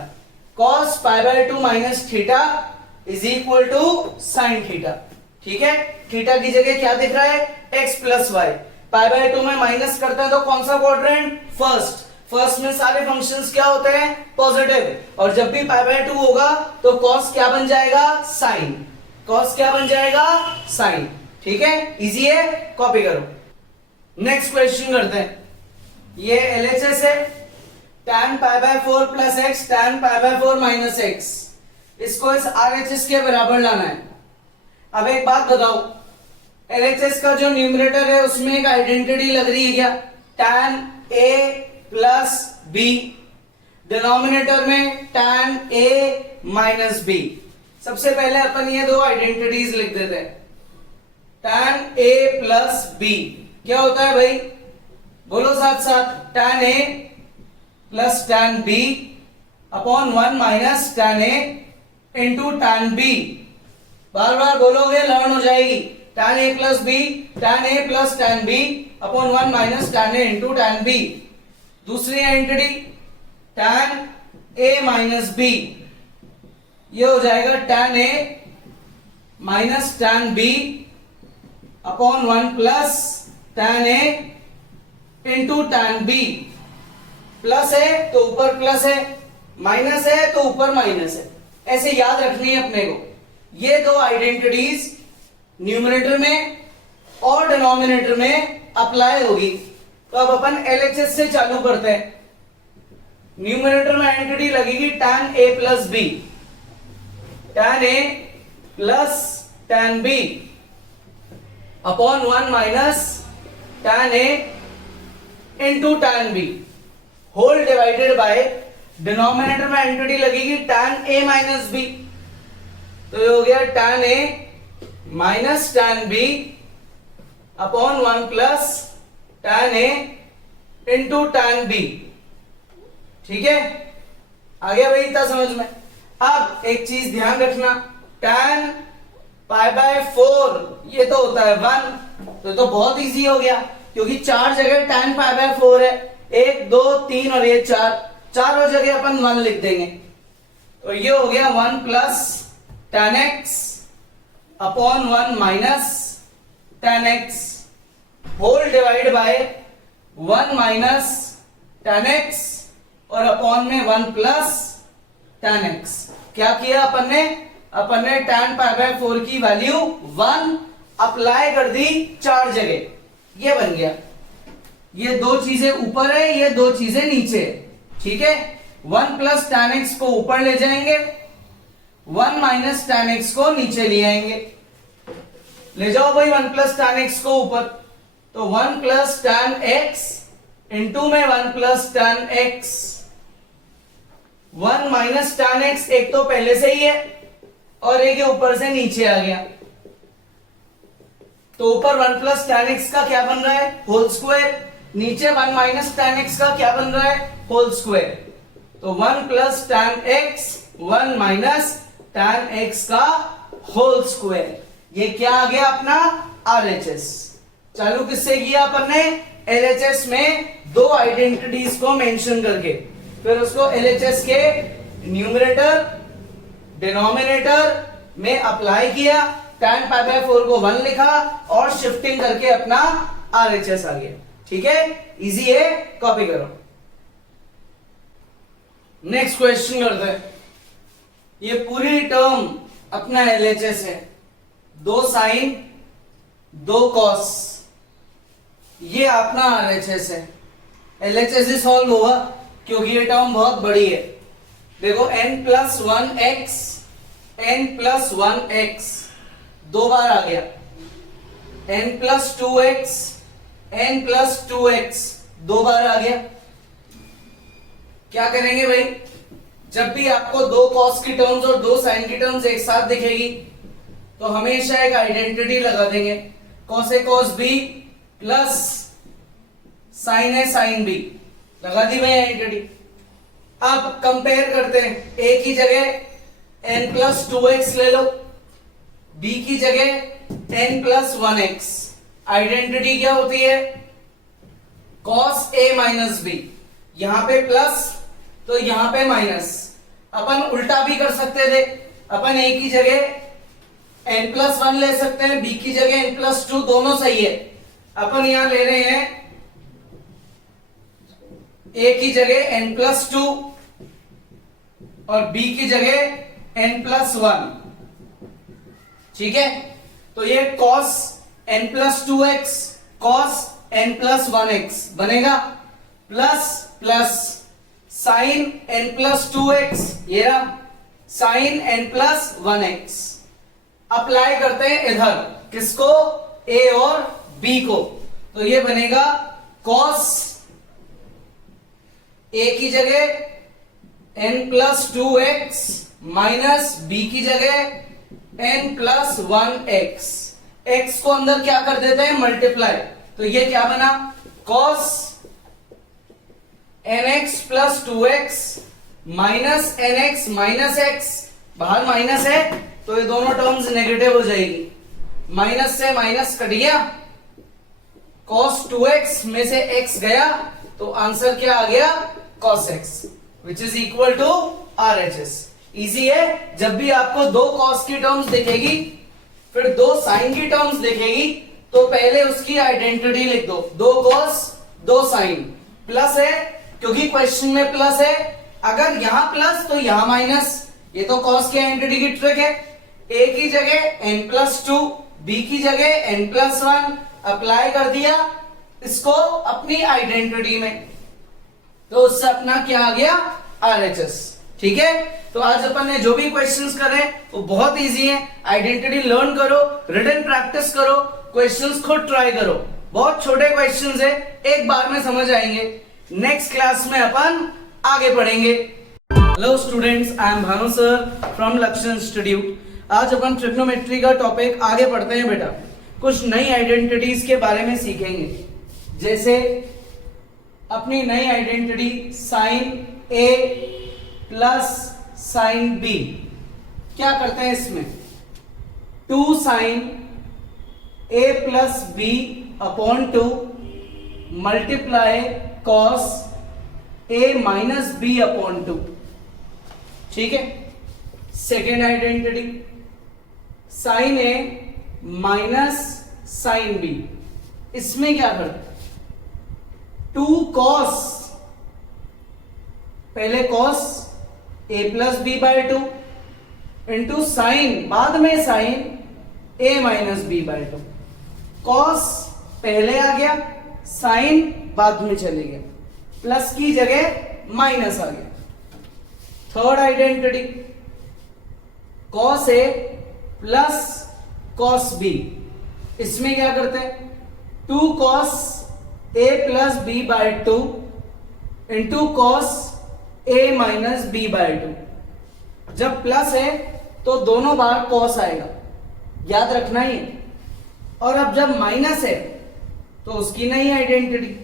Cos pi by 2 minus theta is equal to sine theta. ठीक है, थीटा की जगह क्या दिख रहा है? X plus y. Pi by 2 में माइनस करता है तो कौन सा क्वाड्रेंट? फर्स्ट। फर्स्ट में सारे फंक्शंस क्या होते हैं? पॉजिटिव। और जब भी पाई बाय 2 होगा तो कॉस क्या बन जाएगा? साइन। कॉस क्या बन जाएगा? साइन। ठीक है, इजी है, कॉपी करो। नेक्स्ट क्वेश्चन करते हैं। ये LHS है, tan pi by 4 plus x, tan pi by 4 minus x. इसको इस RHS के बराबर लाना है। अब एक बात बताओ, LHS का जो न्यूमरेटर है उसमें एक आइडेंटिटी लग रही है क्या? tan A plus B। Denominator में tan A माइनस B। सबसे पहले अपन ये दो आइडेंटिटीज लिख देते हैं। tan A प्लस B क्या होता है भाई? बोलो साथ साथ। tan A plus tan B upon 1 minus tan A into tan B। बार बार बोलोगे लर्न हो जाएगी। tan A plus B, tan A plus tan B upon 1 minus tan A into tan B। दूसरी identity tan A minus B, ये हो जाएगा tan A minus tan B upon 1 plus tan A into tan B। Plus है तो ऊपर प्लस है, माइनस है तो ऊपर माइनस है, ऐसे याद रखनी है अपने को। ये दो आइडेंटिटीज न्यूमरेटर में और डिनोमिनेटर में अप्लाई होगी। तो अब अपन LHS से चालू करते हैं। न्यूमरेटर में आइडेंटिटी लगेगी tan A plus B, tan A plus tan B upon 1 minus tan A into tan B whole divided by denominator में आइडेंटिटी लगेगी tan A माइनस B। तो ये हो गया tan A minus tan B upon 1 plus tan A into tan B। ठीक है, आ गया भाई इतना समझ में। अब एक चीज ध्यान रखना, tan पाई बाय 4 ये तो होता है 1, तो बहुत इजी हो गया। क्योंकि 4 जगह tan पाई बाय 4 है, 1 2 3 और ये 4, चारों जगह अपन 1 लिख देंगे। तो ये हो गया 1 plus tan x upon 1 minus tan x whole divide by 1 minus tan x और अपॉन में 1 प्लस tan x। क्या किया अपन ने tan पाई बाय 4 की वैल्यू 1 अप्लाई कर दी 4 जगह, ये बन गया। ये दो चीजें ऊपर है, ये दो चीजें नीचे है, ठीक है। 1 प्लस tan x को ऊपर ले जाएंगे, 1 माइनस tan x को नीचे ले आएंगे। ले जाओ भाई 1 प्लस tan x को ऊपर, तो 1 प्लस tan x इंटू में 1 plus tan x, 1 minus tan x एक तो पहले से ही है और एक ऊपर से नीचे आ गया, तो ऊपर 1 प्लस tan x का क्या बन रहा है, होल स्क्वायर, नीचे 1 माइनस tan x का क्या बन रहा है, होल स्क्वायर। तो 1 plus tan x 1 minus tan x का होल स्क्वायर, ये क्या आ गया अपना RHS। चालू किससे किया अपन ने, LHS में दो आइडेंटिटीज को मेंशन करके, फिर उसको LHS के न्यूमरेटर डिनोमिनेटर में अप्लाई किया, tan पाई बाय 4 को 1 लिखा और शिफ्टिंग करके अपना RHS आ गया, ठीक है। इजी है, कॉपी करो। नेक्स्ट क्वेश्चन करते हैं। ये पूरी टर्म अपना LHS है, 2 साइन 2 कॉस, ये अपना RHS है। LHS ही सॉल्व होगा क्योंकि ये टर्म बहुत बड़ी है। देखो n प्लस 1x दो बार आ गया, n प्लस 2x दो बार आ गया। क्या करेंगे भाई, जब भी आपको 2 कॉस की टर्म्स और 2 साइन की टर्म्स एक साथ दिखेगी तो हमेशा एक आइडेंटिटी लगा देंगे, cos A cos B plus sign A sine B, लगा दी भाई आइडेंटिटी। अब कंपेयर करते हैं, a की जगह n प्लस 2x ले लो, b की जगह n प्लस 1x। आइडेंटिटी क्या होती है, cos a माइनस b, यहां पे प्लस तो यहां पे माइनस। अपन उल्टा भी कर सकते थे, अपन a की जगह n प्लस 1 ले सकते हैं, b की जगह n प्लस 2, दोनों सही है। अपन यहां ले रहे हैं a की जगह n प्लस 2 और b की जगह n प्लस 1, ठीक है। तो ये cos n plus 2x cos n plus 1x बनेगा, plus plus sign n plus 2x, ये रहा sign n plus 1x। Apply करते हैं इधर किसको, a और b को, तो ये बनेगा cos a की जगह n plus 2x minus b की जगह n प्लस 1x। x को अंदर क्या कर देते हैं, मल्टीप्लाई, तो ये क्या बना, cos nx plus 2x minus nx minus x, बाहर माइनस है तो ये दोनों टर्म्स नेगेटिव हो जाएगी, माइनस से माइनस कट गया, cos 2x में से x गया तो आंसर क्या आ गया, cos x, which is equal to RHS। Easy है, जब भी आपको 2 cos की टर्म्स दिखेगी फिर 2 साइन की टर्म्स दिखेगी तो पहले उसकी आइडेंटिटी लिख दो, 2 cos 2 साइन। प्लस है क्योंकि क्वेश्चन में प्लस है, अगर यहां प्लस तो यहां माइनस, ये तो cos की आइडेंटिटी की ट्रिक है। a की जगह n प्लस 2, b की जगह n प्लस 1 अप्लाई कर दिया इसको अपनी आइडेंटिटी में, तो उससे अपना क्या आ गया, RHS, ठीक है। तो आज अपन ने जो भी क्वेश्चंस करे वो बहुत इजी है, आइडेंटिटी लर्न करो, रिटन प्रैक्टिस करो, क्वेश्चंस खुद ट्राई करो, बहुत छोटे क्वेश्चंस है, एक बार में समझ आएंगे। नेक्स्ट क्लास में अपन आगे पढ़ेंगे। Hello students, I am Bhanu sir from लक्ष्य इंस्टीट्यूट। आज अपन ट्रिग्नोमेट्री का टॉपिक आगे पढ़ते हैं बेटा। कुछ नई आइडेंटिटीज के बारे में सीखेंगे, जैसे अपनी नई identity sine A plus sine B. क्या करते हैं इसमें, 2 sine A plus B upon 2 multiply cos A minus B upon 2। ठीक है। Second identity, sine A minus sine B, इसमें क्या करते, 2 कॉस, पहले cos A plus B by 2 into sine, बाद में sine A minus B by 2। Cos पहले आ गया, साइन बाद में चले गया, प्लस की जगह माइनस आ गया। Third identity, cos A plus cos B, इसमें क्या करते हैं, 2 cos A plus B by 2 into cos A minus B by 2। जब प्लस है तो दोनों बार कॉस आएगा, याद रखना ही। और अब जब माइनस है तो उसकी नई आइडेंटिटी,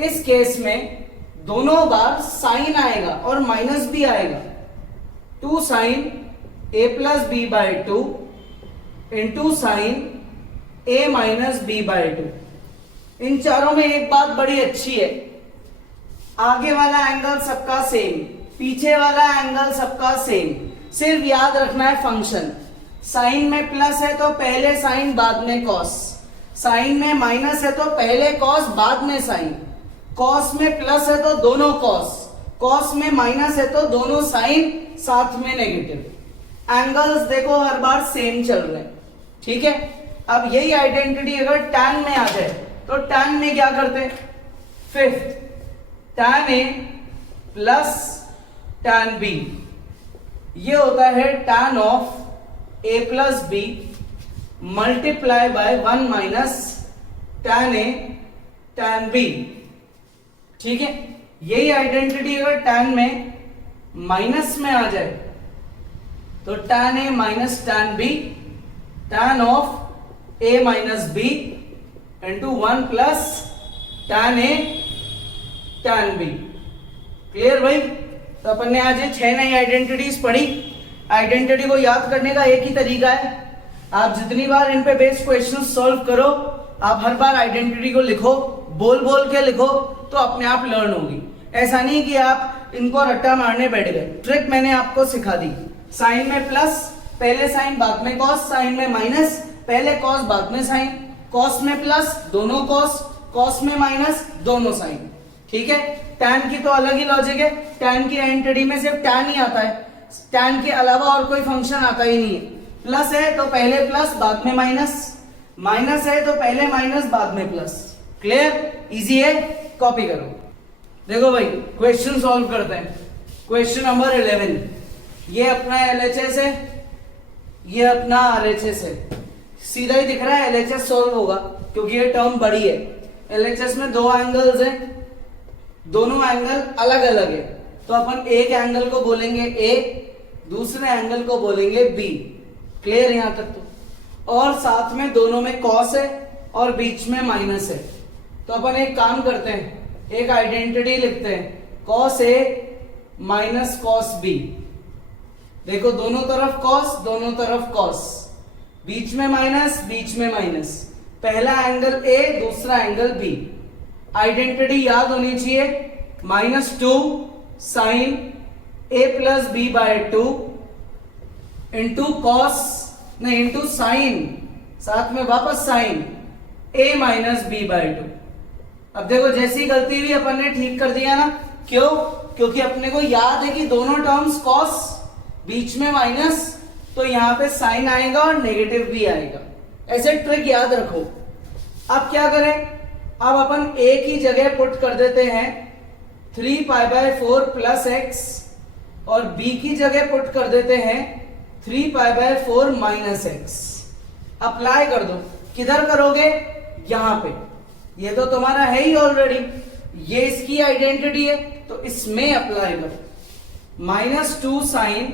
इस केस में दोनों बार साइन आएगा और माइनस भी आएगा। 2 sine A plus B by 2 into sine A minus B by 2। इन चारों में एक बात बड़ी अच्छी है, आगे वाला एंगल सबका सेम, पीछे वाला एंगल सबका सेम, सिर्फ याद रखना है फंक्शन। साइन में प्लस है तो पहले साइन बाद में कॉस, साइन में माइनस है तो पहले कॉस बाद में साइन, कॉस में प्लस है तो दोनों कॉस, कॉस में माइनस है तो दोनों साइन साथ में नेगेटिव। एंगल्स देखो हर बार सेम चल रहे हैं। ठीक है। अब यही आइडेंटिटी अगर टैन में आ जाए तो टैन में क्या करते, fifth, tan A plus tan B, ये होता है tan of A plus B multiply by 1 minus tan A tan B. ठीक है। यही आइडेंटिटी अगर टैन में माइनस में आ जाए तो tan A minus tan B, tan of A minus B into 1 plus tan A tan B. Clear भाई? तो अपन ने आज ये 6 नई आइडेंटिटीज पढ़ी। आइडेंटिटी को याद करने का एक ही तरीका है, आप जितनी बार इन पे बेस्ड क्वेश्चन सॉल्व करो, आप हर बार आइडेंटिटी को लिखो, बोल बोल के लिखो, तो अपने आप लर्न होगी। ऐसा नहीं कि आप इनको रट्टा मारने बैठ गए। ट्रिक मैंने आपको सिखा दी। साइन में प्लस, पहले साइन बाद में कॉस, साइन में माइनस, पहले कॉस बाद में साइन, कॉस में प्लस दोनों कॉस, कॉस में माइनस दोनों साइन। ठीक है। टैन की तो अलग ही लॉजिक है, टैन की आइडेंटिटी में सिर्फ टैन ही आता है, टैन के अलावा और कोई फंक्शन आता ही नहीं है। प्लस है तो पहले प्लस बाद में माइनस, माइनस है तो पहले माइनस बाद में प्लस। क्लियर? इजी है, कॉपी करो। देखो भाई क्वेश्चन सॉल्व करते हैं। क्वेश्चन नंबर 11, ये अपना LHS है, ये अपना RHS है। सीधा ही दिख रहा है LHS सॉल्व होगा क्योंकि ये टर्म बड़ी है। LHS में 2 एंगल्स हैं, दोनों एंगल अलग अलग है, तो अपन एक एंगल को बोलेंगे A, दूसरे एंगल को बोलेंगे B। क्लियर यहां तक? तो और साथ में दोनों में कॉस है और बीच में माइनस है। तो अपन एक काम करते हैं, एक आइडेंटिटी लिखते हैं, cos A minus cos B। देखो दोनों तरफ कॉस, दोनों तरफ कॉस, बीच में माइनस, बीच में माइनस, पहला एंगल A, दूसरा एंगल B। आइडेंटिटी याद होनी चाहिए, -2 sine A plus B by 2 into cos, नहीं इंटू साइन, साथ में वापस sine A minus B by 2। अब देखो जैसी गलती हुई अपन ने ठीक कर दिया ना। क्यों? क्योंकि अपने को याद है कि दोनों टर्म्स कॉस, बीच में माइनस, तो यहां पे साइन आएगा और नेगेटिव भी आएगा। ऐसे ट्रिक याद रखो। अब क्या करें, अब अपन A की जगह पुट कर देते हैं 3π/4 प्लस x और B की जगह पुट कर देते हैं 3π/4 माइनस x। अप्लाई कर दो। किधर करोगे? यहां पे। ये तो तुम्हारा है ही ऑलरेडी, ये इसकी आइडेंटिटी है तो इसमें अप्लाई करो। -2 साइन,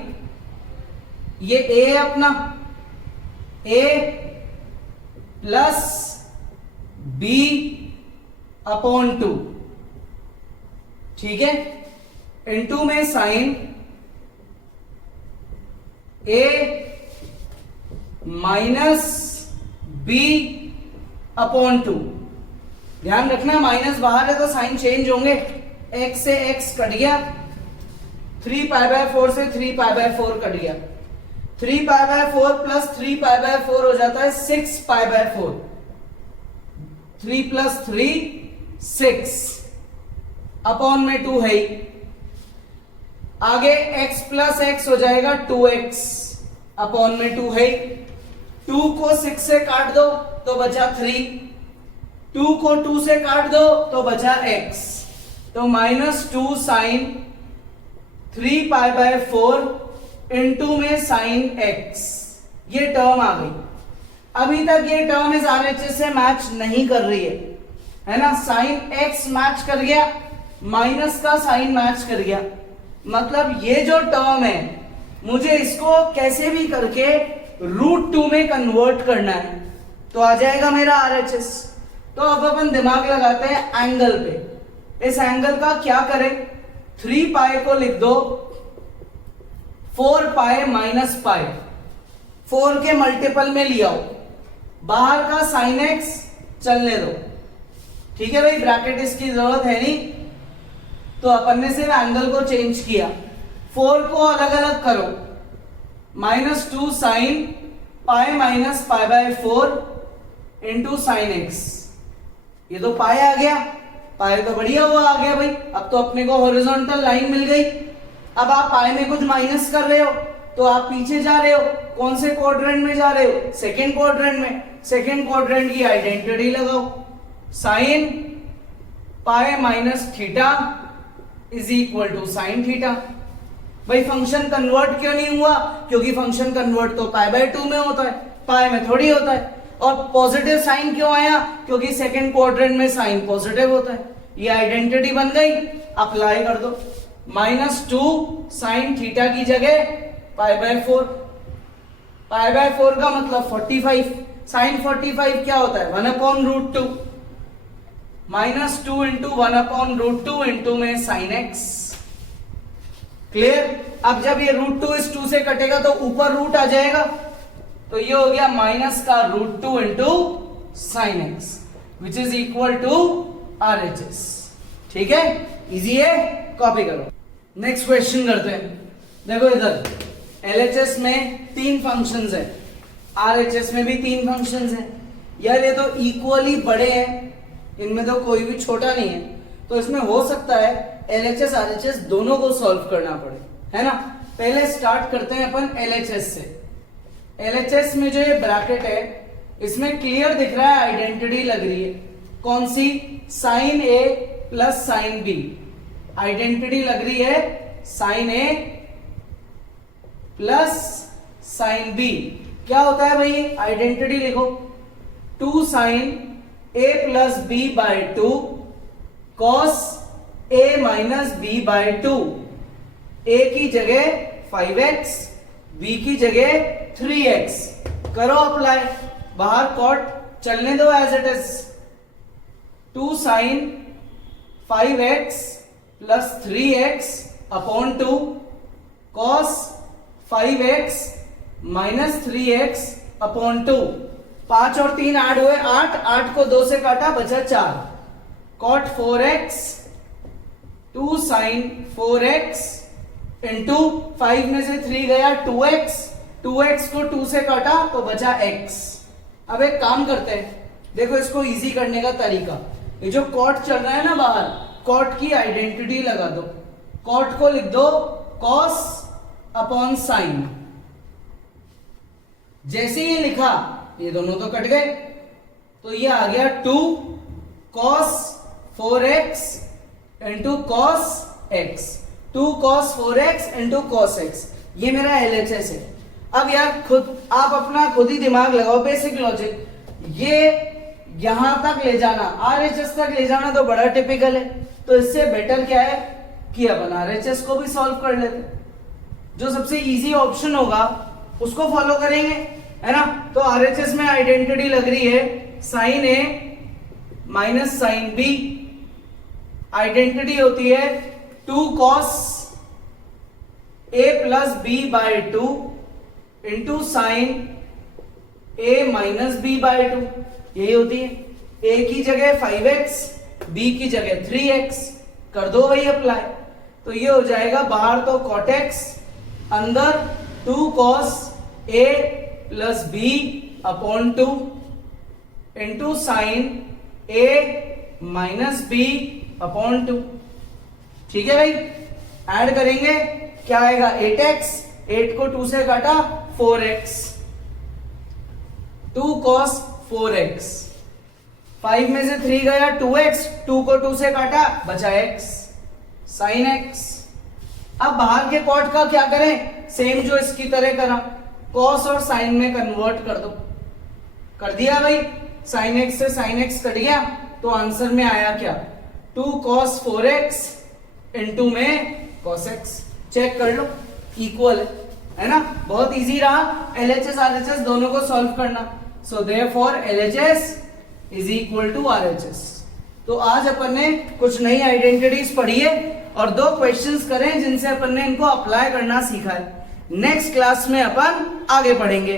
ये A है अपना, A प्लस B अपॉन 2। ठीक है। इनटू में sine A minus B upon 2। ध्यान रखना माइनस बाहर है तो साइन चेंज होंगे, x से x कट गया, 3π/4 से 3π/4 कट गया, 3π/4 प्लस 3π/4 हो जाता है 6π/4, 3 + 3 6 अपॉन में 2 है ही। आगे x + x हो जाएगा 2x अपॉन में 2 है, 2 को 6 से काट दो तो बचा 3, 2 को 2 से काट दो तो बचा x, तो -2 साइन 3π/4 इंटू में साइन x, ये टर्म आ गई। अभी तक ये टर्म इस RHS से मैच नहीं कर रही है ना, साइन x मैच कर गया, माइनस का साइन मैच कर गया, मतलब ये जो टर्म है मुझे इसको कैसे भी करके √2 में कन्वर्ट करना है, तो आ जाएगा मेरा RHS। तो अब अपन दिमाग लगाते हैं एंगल पे। इस एंगल का क्या करें, 3π को लिख दो 4π - π, 4 के मल्टीपल में लिया हो, बाहर का साइन x चलने दो, ठीक है भाई, ब्रैकेट इसकी जरूरत है नहीं, तो अपन ने सिर्फ एंगल को चेंज किया, 4 को अलग अलग करो, -2 साइन π - π/4 इंटू साइन x, ये तो पाई आ गया, पाई तो बढ़िया हुआ आ गया भाई, अब तो अपने को हॉरिजॉन्टल लाइन मिल गई। अब आप पाई में कुछ माइनस कर रहे हो तो आप पीछे जा रहे हो, कौन से क्वाड्रेंट में जा रहे हो, सेकेंड क्वाड्रेंट में, सेकेंड क्वाड्रेंट की आइडेंटिटी लगाओ, sine π - theta is equal to sine theta. भाई फंक्शन कन्वर्ट क्यों नहीं हुआ, क्योंकि फंक्शन कन्वर्ट तो π/2 में होता है, पाई में थोड़ी होता है। और पॉजिटिव साइन क्यों आया, क्योंकि सेकेंड क्वाड्रेंट में साइन पॉजिटिव होता है, ये आइडेंटिटी बन गई, अप्लाई कर दो, -2 साइन थीटा की जगह π/4, π/4 का मतलब 45, साइन 45 क्या होता है 1/√2, -2 इंटू 1/√2 इंटू में साइन x, क्लियर। अब जब ये √2 इस 2 से कटेगा तो ऊपर रूट आ जाएगा, तो ये हो गया -√2 into sine x which is equal to RHS। ठीक है, इजी है, कॉपी करो। नेक्स्ट क्वेश्चन करते हैं। देखो इधर LHS में 3 फंक्शंस है, RHS में भी 3 फंक्शंस है। यार ये तो इक्वली बड़े हैं, इनमें तो कोई भी छोटा नहीं है, तो इसमें हो सकता है LHS RHS दोनों को सॉल्व करना पड़े, है ना। पहले स्टार्ट करते हैं अपन LHS से। LHS में जो ये ब्रैकेट है इसमें क्लियर दिख रहा है, आइडेंटिटी लग रही है, कौन सी, sine A plus sine B, identity लग रही है sine A plus sine B। क्या होता है भाई, आइडेंटिटी लिखो, 2 sine A plus B/2 cos A minus B/2, A की जगह 5x, B की जगह 3x, करो अप्लाई, बाहर कॉट चलने दो as it is, 2 sine 5x plus 3x upon 2 cos 5x minus 3x upon 2, 5 और 3 ऐड हुए 8, 8 को 2 से काटा बचा 4, cot 4x, 2 sine 4x into 5 में से 3 गया 2x, 2x को 2 से काटा तो बचा x। अब एक काम करते हैं, देखो इसको इजी करने का तरीका, ये जो कॉट चल रहा है ना बाहर, कॉट की आइडेंटिटी लगा दो, कॉट को लिख दो कॉस अपॉन साइन, जैसे ये लिखा ये दोनों तो कट गए, तो ये आ गया 2 cos 4x into cos x, 2 cos 4x into cos x, ये मेरा LHS है। अब यार आप अपना खुद ही दिमाग लगाओ, बेसिक लॉजिक, ये यहां तक ले जाना, RHS तक ले जाना तो बड़ा टिपिकल है, तो इससे बेटर क्या है कि अपन RHS को भी सॉल्व कर लेते, जो सबसे इजी ऑप्शन होगा उसको फॉलो करेंगे, है ना। तो RHS में आइडेंटिटी लग रही है sine A minus sine B, identity होती है 2 cos A plus B/2 into sine A minus B/2, यही होती है। a की जगह 5x, b की जगह 3x कर दो भाई अप्लाई। तो ये हो जाएगा बाहर तो cot x, अंदर 2 cos a plus b upon 2 into sine a minus b upon 2। ठीक है भाई, ऐड करेंगे क्या आएगा 8x, 8 को 2 से काटा 4x, 2 cos 4x, 5 में से 3 गया 2x, 2 को 2 से काटा बचा x sin x। अब बाहर के कॉट का क्या करें, सेम जो इसकी तरह करा, cos और sin में कन्वर्ट कर दो। कर दिया भाई, sin x से sin x कट गया, तो आंसर में आया क्या 2 cos 4x इंटू में cos x। चेक कर लो, इक्वल है ना, बहुत इजी रहा LHS RHS दोनों को सॉल्व करना। So therefore LHS is equal to RHS। तो आज अपन ने कुछ नई आइडेंटिटीज पढ़ी है और 2 क्वेश्चंस करें जिनसे अपन ने इनको अप्लाई करना सीखा है। नेक्स्ट क्लास में अपन आगे पढ़ेंगे।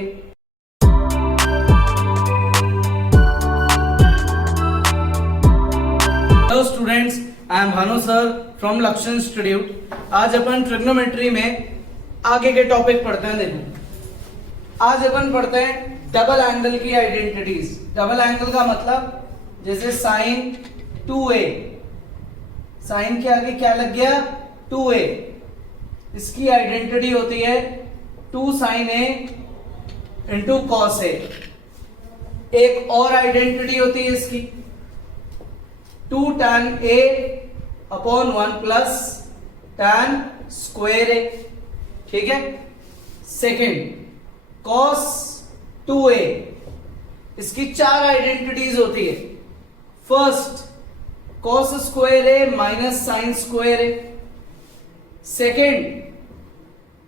Hello students, I am Bhanu sir from लक्ष्य इंस्टीट्यूट। आज अपन ट्रिग्नोमेट्री में आगे के टॉपिक पढ़ते हैं। देखो, आज अपन पढ़ते हैं डबल एंगल की आइडेंटिटीज। डबल एंगल का मतलब जैसे साइन 2a, साइन के आगे क्या लग गया 2a, इसकी आइडेंटिटी होती है 2 sin a into cos a। एक और आइडेंटिटी होती है इसकी 2 tan a upon 1 plus tan square a। ठीक है, सेकेंड cos 2a, इसकी 4 आइडेंटिटीज होती है। First cos square a minus sine square a, second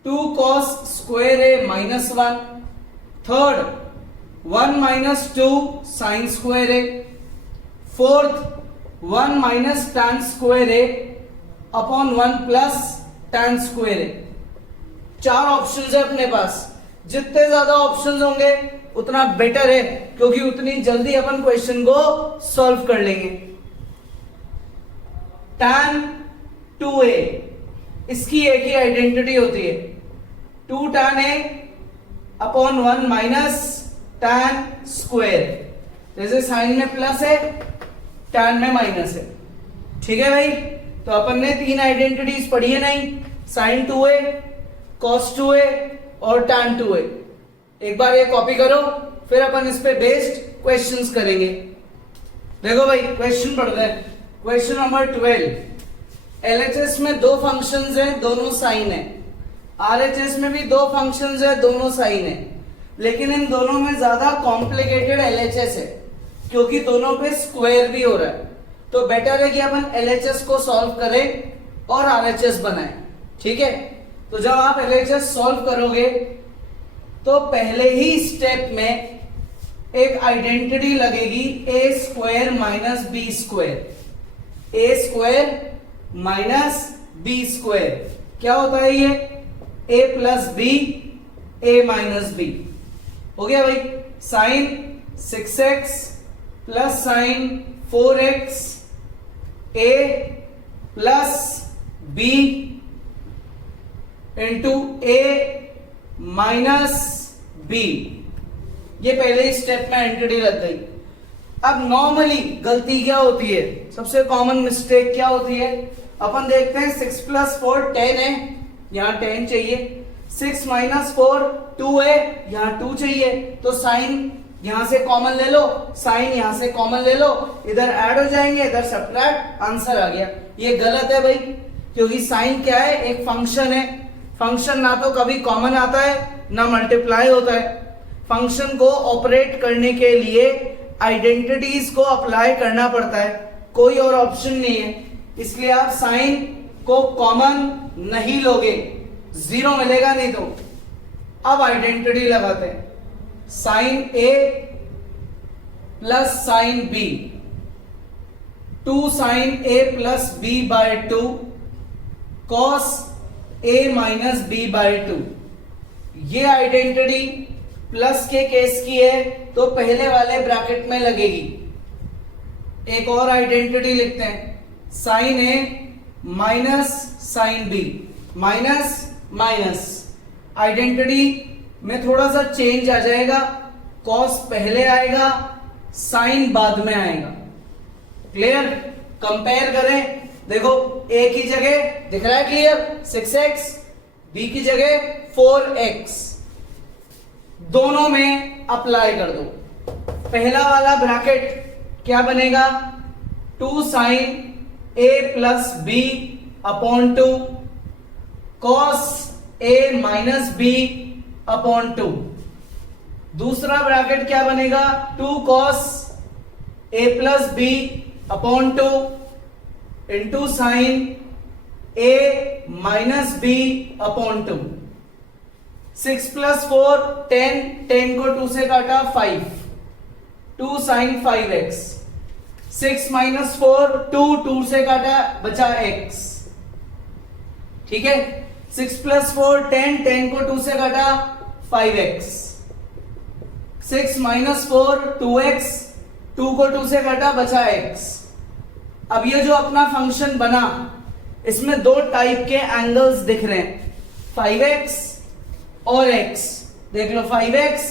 2 cos square a minus 1, third 1 minus 2 sine square a, fourth 1 minus tan square a upon 1 plus tan square a। 4 options है अपने पास। जितने ज्यादा ऑप्शंस होंगे उतना बेटर है, क्योंकि उतनी जल्दी अपन क्वेश्चन को सॉल्व कर लेंगे। tan 2a, इसकी एक ही आइडेंटिटी होती है 2 tan a upon 1 minus tan square. जैसे साइन में प्लस है, tan में माइनस है। ठीक है भाई, तो अपन ने 3 आइडेंटिटीज पढ़ी है नहीं, sin 2a, cos 2a और tan 2a। एक बार ये कॉपी करो, फिर अपन इस पे बेस्ड क्वेश्चंस करेंगे। देखो भाई, क्वेश्चन पढ़ते हैं। Question number 12। LHS में 2 फंक्शंस हैं, दोनों साइन है। RHS में भी 2 फंक्शंस है, दोनों साइन है। लेकिन इन दोनों में ज्यादा कॉम्प्लिकेटेड LHS है, क्योंकि दोनों पे स्क्वायर भी हो रहा है। तो बेटर है कि अपन LHS को सॉल्व करें और RHS बनाएं। ठीक है, तो जब आप LHS सॉल्व करोगे तो पहले ही स्टेप में एक आइडेंटिटी लगेगी a square minus B square. a square minus B square क्या होता है ये a plus B, a minus B. हो गया भाई, sine 6x plus sine 4x a plus b into a minus b। ये पहले ही स्टेप में एंटिटी लग गई। अब नॉर्मली गलती क्या होती है, सबसे कॉमन मिस्टेक क्या होती है, अपन देखते हैं 6 प्लस 4 10 है, यहां 10 चाहिए। 6 माइनस 4 2 है, यहां 2 चाहिए। तो साइन यहां से कॉमन ले लो, साइन यहां से कॉमन ले लो, इधर ऐड हो जाएंगे, इधर सब्ट्रैक्ट, आंसर आ गया। ये गलत है भाई, क्योंकि साइन क्या है, एक फंक्शन है। फंक्शन ना तो कभी कॉमन आता है ना मल्टीप्लाई होता है। फंक्शन को ऑपरेट करने के लिए आइडेंटिटीज को अप्लाई करना पड़ता है, कोई और ऑप्शन नहीं है। इसलिए आप साइन को कॉमन नहीं लोगे, 0 मिलेगा नहीं। तो अब आइडेंटिटी लगाते हैं, sine a plus sine b, 2 sine a plus b by 2 cos a minus b by 2। ये आइडेंटिटी प्लस के केस की है तो पहले वाले ब्रैकेट में लगेगी। एक और आइडेंटिटी लिखते हैं, sine A minus sine B, minus minus, identity में थोड़ा सा चेंज आ जाएगा, कॉस पहले आएगा, साइन बाद में आएगा। क्लियर? कंपेयर करें, देखो ए की जगह दिख रहा है क्लियर 6x, बी की जगह 4x, दोनों में अप्लाई कर दो। पहला वाला ब्रैकेट क्या बनेगा, 2 sine a plus B upon 2 cos a minus B upon 2। दूसरा ब्रैकेट क्या बनेगा, 2 cos a plus B upon 2 into sine a minus B upon 2। 6 plus 4 10, 10 को 2 से काटा 5, 2 साइन 5x, 6 माइनस 4 2, 2 से काटा बचा x, ठीक है। 6 प्लस 4 10, 10 को 2 से काटा 5x, 6 माइनस 4 2x, 2 को 2 से काटा बचा x। अब ये जो अपना फंक्शन बना, इसमें दो टाइप के एंगल्स दिख रहे हैं, 5x और x, देख लो 5x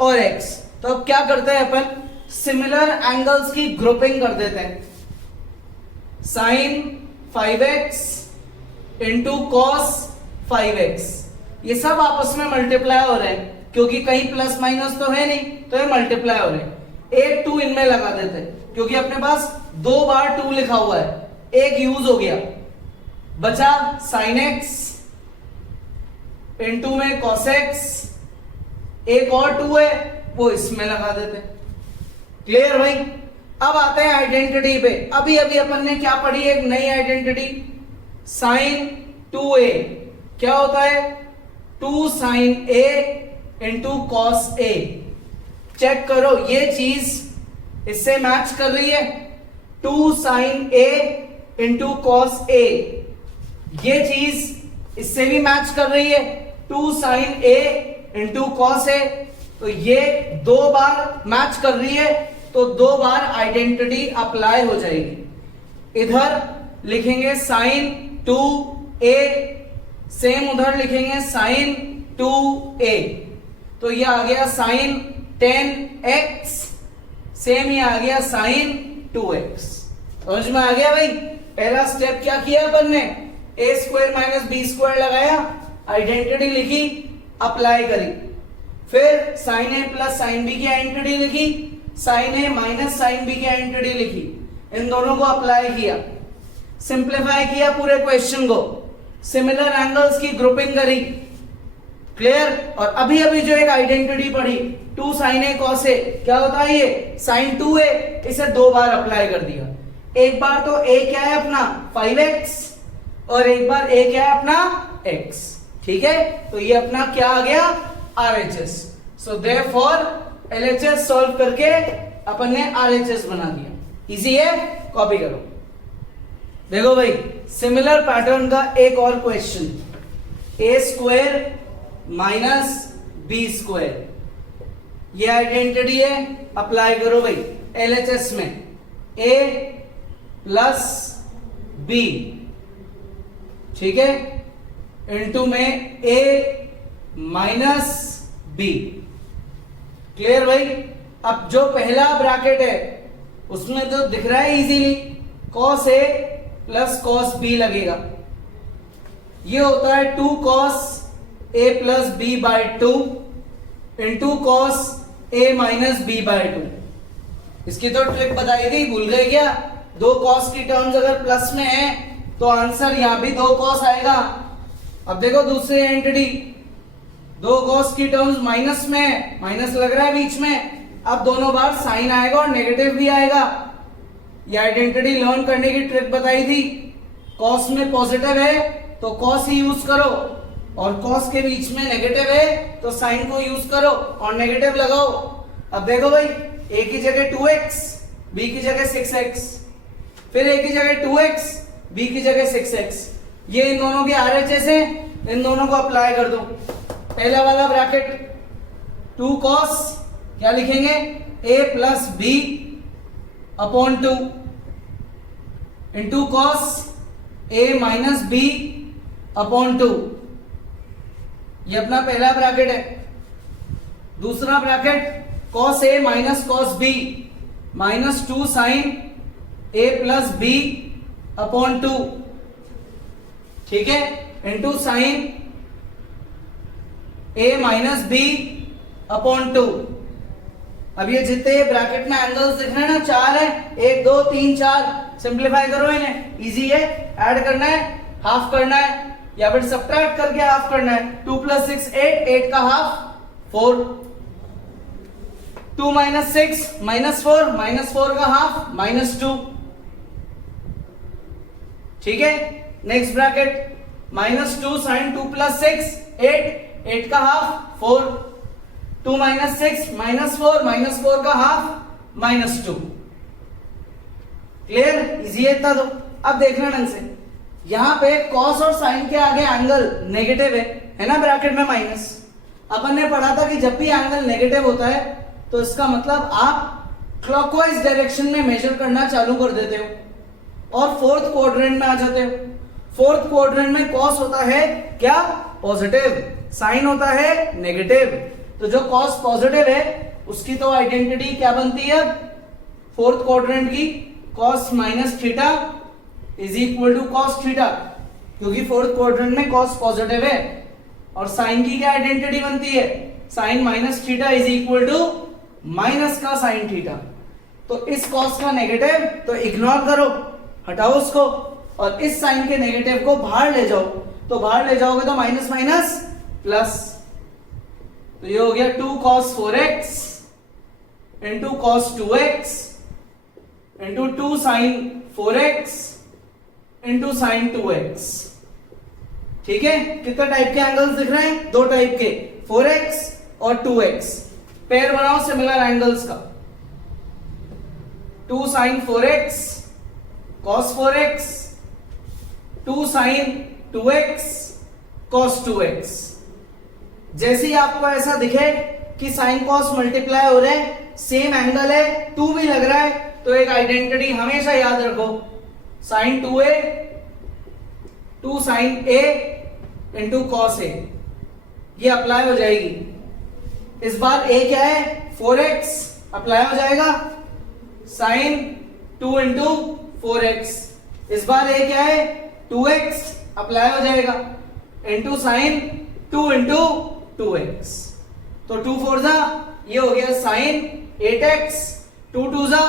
और x। तो अब क्या करते हैं अपन, सिमिलर एंगल्स की ग्रुपिंग कर देते हैं, sign 5x into cos 5x, ये सब आपस में मल्टीप्लाई हो रहे हैं क्योंकि कहीं प्लस माइनस तो है नहीं, तो ये मल्टीप्लाई हो रहे हैं। एक 2 इनमें लगा देते हैं क्योंकि अपने पास 2 बार 2 लिखा हुआ है, एक यूज हो गया, बचा साइन x इंटू में कॉस x, एक और 2 है वो इसमें लगा देते हैं। क्लियर भाई? अब आते हैं आइडेंटिटी पे। अभी अभी अपन ने क्या पढ़ी, एक नई आइडेंटिटी, साइन 2a क्या होता है, 2 sine a into cos a। Check करो ये चीज इससे मैच कर रही है, 2 sine a into cos a, ये चीज इससे भी मैच कर रही है, 2 sine a into cos a। तो ये 2 बार मैच कर रही है, तो 2 बार आइडेंटिटी अप्लाई हो जाएगी। इधर लिखेंगे साइन 2a, सेम उधर लिखेंगे साइन 2a, तो ये आ गया साइन 10x, सेम ये आ गया साइन 2x। समझ में आ गया भाई? पहला स्टेप क्या किया अपन ने, a square minus B square लगाया, आइडेंटिटी लिखी, अप्लाई करी, फिर sine A plus sine B की आइडेंटिटी लिखी, sine A minus sine B की आइडेंटिटी लिखी, इन दोनों को अप्लाई किया, सिंप्लीफाई किया पूरे क्वेश्चन को, सिमिलर एंगल्स की ग्रुपिंग करी। क्लियर? और अभी अभी जो एक आइडेंटिटी पढ़ी, 2 साइन ए कॉस ए, क्या होता है ये, साइन 2a, इसे 2 बार अप्लाई कर दिया। एक बार तो a क्या है अपना 5x, और एक बार a क्या है अपना x, ठीक है। तो ये अपना क्या आ गया, RHS। सो देयरफॉर LHS सॉल्व करके अपन ने RHS बना दिया। इजी है, कॉपी करो। देखो भाई, सिमिलर पैटर्न का एक और question, a square minus B square, ये आइडेंटिटी है, अप्लाई करो भाई LHS में, a प्लस बी, ठीक है, इंटू में a माइनस बी। क्लियर भाई? अब जो पहला ब्रैकेट है उसमें तो दिख रहा है easily, cos a plus cos b लगेगा, ये होता है 2 cos a plus B by 2 into cos a minus B by 2। इसकी तो ट्रिक बताई थी, भूल गए क्या? 2 कॉस की टर्म्स अगर प्लस में है तो आंसर यहां भी 2 कॉस आएगा। अब देखो दूसरी एंटिटी, 2 कॉस की टर्म्स माइनस में है, माइनस लग रहा है बीच में, अब दोनों बार साइन आएगा और नेगेटिव भी आएगा। ये आइडेंटिटी लर्न करने की ट्रिक बताई थी, कॉस में पॉजिटिव है तो कॉस ही यूज करो, और कॉस के बीच में नेगेटिव है तो साइन को यूज करो और नेगेटिव लगाओ। अब देखो भाई, a की जगह 2x, b की जगह 6x, फिर a की जगह 2x, b की जगह 6x, ये इन दोनों के RHS है, इन दोनों को अप्लाई कर दो। पहला वाला ब्रैकेट 2 cos, क्या लिखेंगे, a plus B upon 2 into cos A minus B upon 2। ये अपना पहला ब्रैकेट है। दूसरा bracket cos A minus cos B minus 2 sine A plus B upon 2, ठीक है, into sine A minus B upon 2। अब ये जितने ब्रैकेट में एंगल्स दिख रहे हैं ना, 4 है, 1 2 3 4, सिंप्लीफाई करो इन्हें, इजी है, ऐड करना है, हाफ करना है या फिर सब्ट्रैक्ट करके हाफ करना है। 2 + 6 8, 8 का हाफ 4, 2 - 6 -4, -4 का हाफ -2, ठीक है। नेक्स्ट ब्रैकेट -2 sin 2 + 6 8, 8 का हाफ 4, 2 - 6 -4, -4 का हाफ -2। क्लियर, इजी है इतना तो। अब देखना ढंग से, यहां पे कॉस और साइन के आगे एंगल नेगेटिव है ना, ब्रैकेट में माइनस। अपन ने पढ़ा था कि जब भी एंगल नेगेटिव होता है तो इसका मतलब आप क्लॉकवाइज डायरेक्शन में मेजर करना चालू कर देते हो और फोर्थ क्वाड्रेंट में आ जाते हो। फोर्थ क्वाड्रेंट में कॉस होता है क्या, पॉजिटिव, साइन होता है नेगेटिव। तो जो कॉस पॉजिटिव है उसकी तो आइडेंटिटी क्या बनती है फोर्थ क्वाड्रेंट की, cos minus theta is equal to cos theta, क्योंकि फोर्थ क्वाड्रेंट में कॉस पॉजिटिव है। और साइन की क्या आइडेंटिटी बनती है, sine minus theta is equal to minus का साइन थीटा। तो इस कॉस का नेगेटिव तो इग्नोर करो, हटाओ उसको, और इस साइन के नेगेटिव को बाहर ले जाओ, तो बाहर ले जाओगे तो माइनस माइनस प्लस। तो ये हो गया 2 cos 4x into cos 2x into 2 sin 4x into sin 2x, ठीक है। कितने टाइप के एंगल्स दिख रहे हैं, 2 टाइप के, 4x और 2x। पेयर बनाओ सिमिलर एंगल्स का, 2 sin 4x cos 4x, 2 sin 2x cos 2x। जैसे ही आपको ऐसा दिखे कि साइन कॉस मल्टीप्लाई हो रहे हैं, सेम एंगल है, 2 भी लग रहा है, तो एक आइडेंटिटी हमेशा याद रखो, sine 2a 2 sin a into cos A, ये अप्लाई हो जाएगी। इस बार a क्या है, 4x, अप्लाई हो जाएगा साइन 2 इंटू 4x। इस बार a क्या है, 2x, अप्लाई हो जाएगा इंटू साइन 2 इंटू 2x। तो 2 4 जा, ये हो गया साइन 8x, 2 2 जा,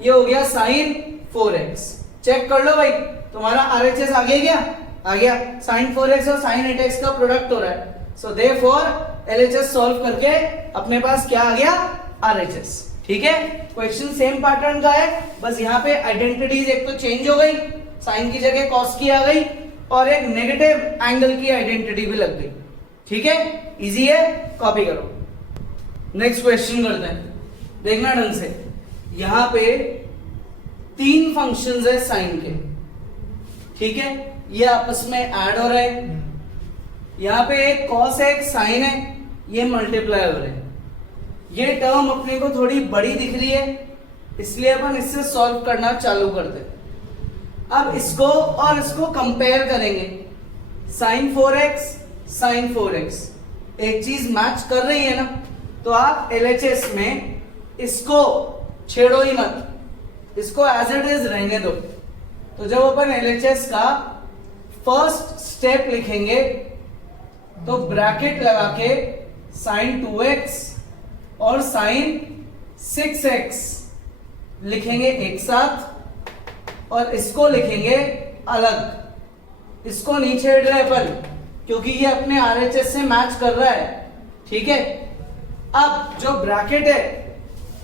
ये हो गया साइन 4x। चेक कर लो भाई, तुम्हारा RHS आ गया क्या, आ गया। साइन 4x और साइन 8x का प्रोडक्ट हो रहा है, सो देयरफॉर LHS सॉल्व करके अपने पास क्या आ गया, RHS, ठीक है। क्वेश्चन सेम पैटर्न का है, बस यहाँ पे आइडेंटिटीज एक तो चेंज हो गई, साइन की जगह कॉस की आ गई, और एक नेगेटिव एंगल की आइडेंटिटी भी लग गई, ठीक है। इजी है, कॉपी करो। नेक्स्ट क्वेश्चन करते हैं, देखना ढंग से। यहां पे 3 फंक्शंस है साइन के, ठीक है, ये आपस में ऐड हो रहे हैं। यहां पे एक कॉस है, एक साइन है, ये मल्टीप्लाई हो रहे हैं। ये टर्म अपने को थोड़ी बड़ी दिख रही है, इसलिए अपन इससे सॉल्व करना चालू करते हैं। अब इसको और इसको कंपेयर करेंगे, साइन 4x साइन 4x, एक चीज मैच कर रही है ना, तो आप LHS में इसको छेड़ो ही मत, इसको एज इट इज रहने दो। तो जब अपन LHS का फर्स्ट स्टेप लिखेंगे तो ब्रैकेट लगा के साइन 2x और साइन 6x लिखेंगे एक साथ, और इसको लिखेंगे अलग। इसको नहीं छेड़ रहे अपन, क्योंकि ये अपने RHS से मैच कर रहा है, ठीक है। अब जो ब्रैकेट है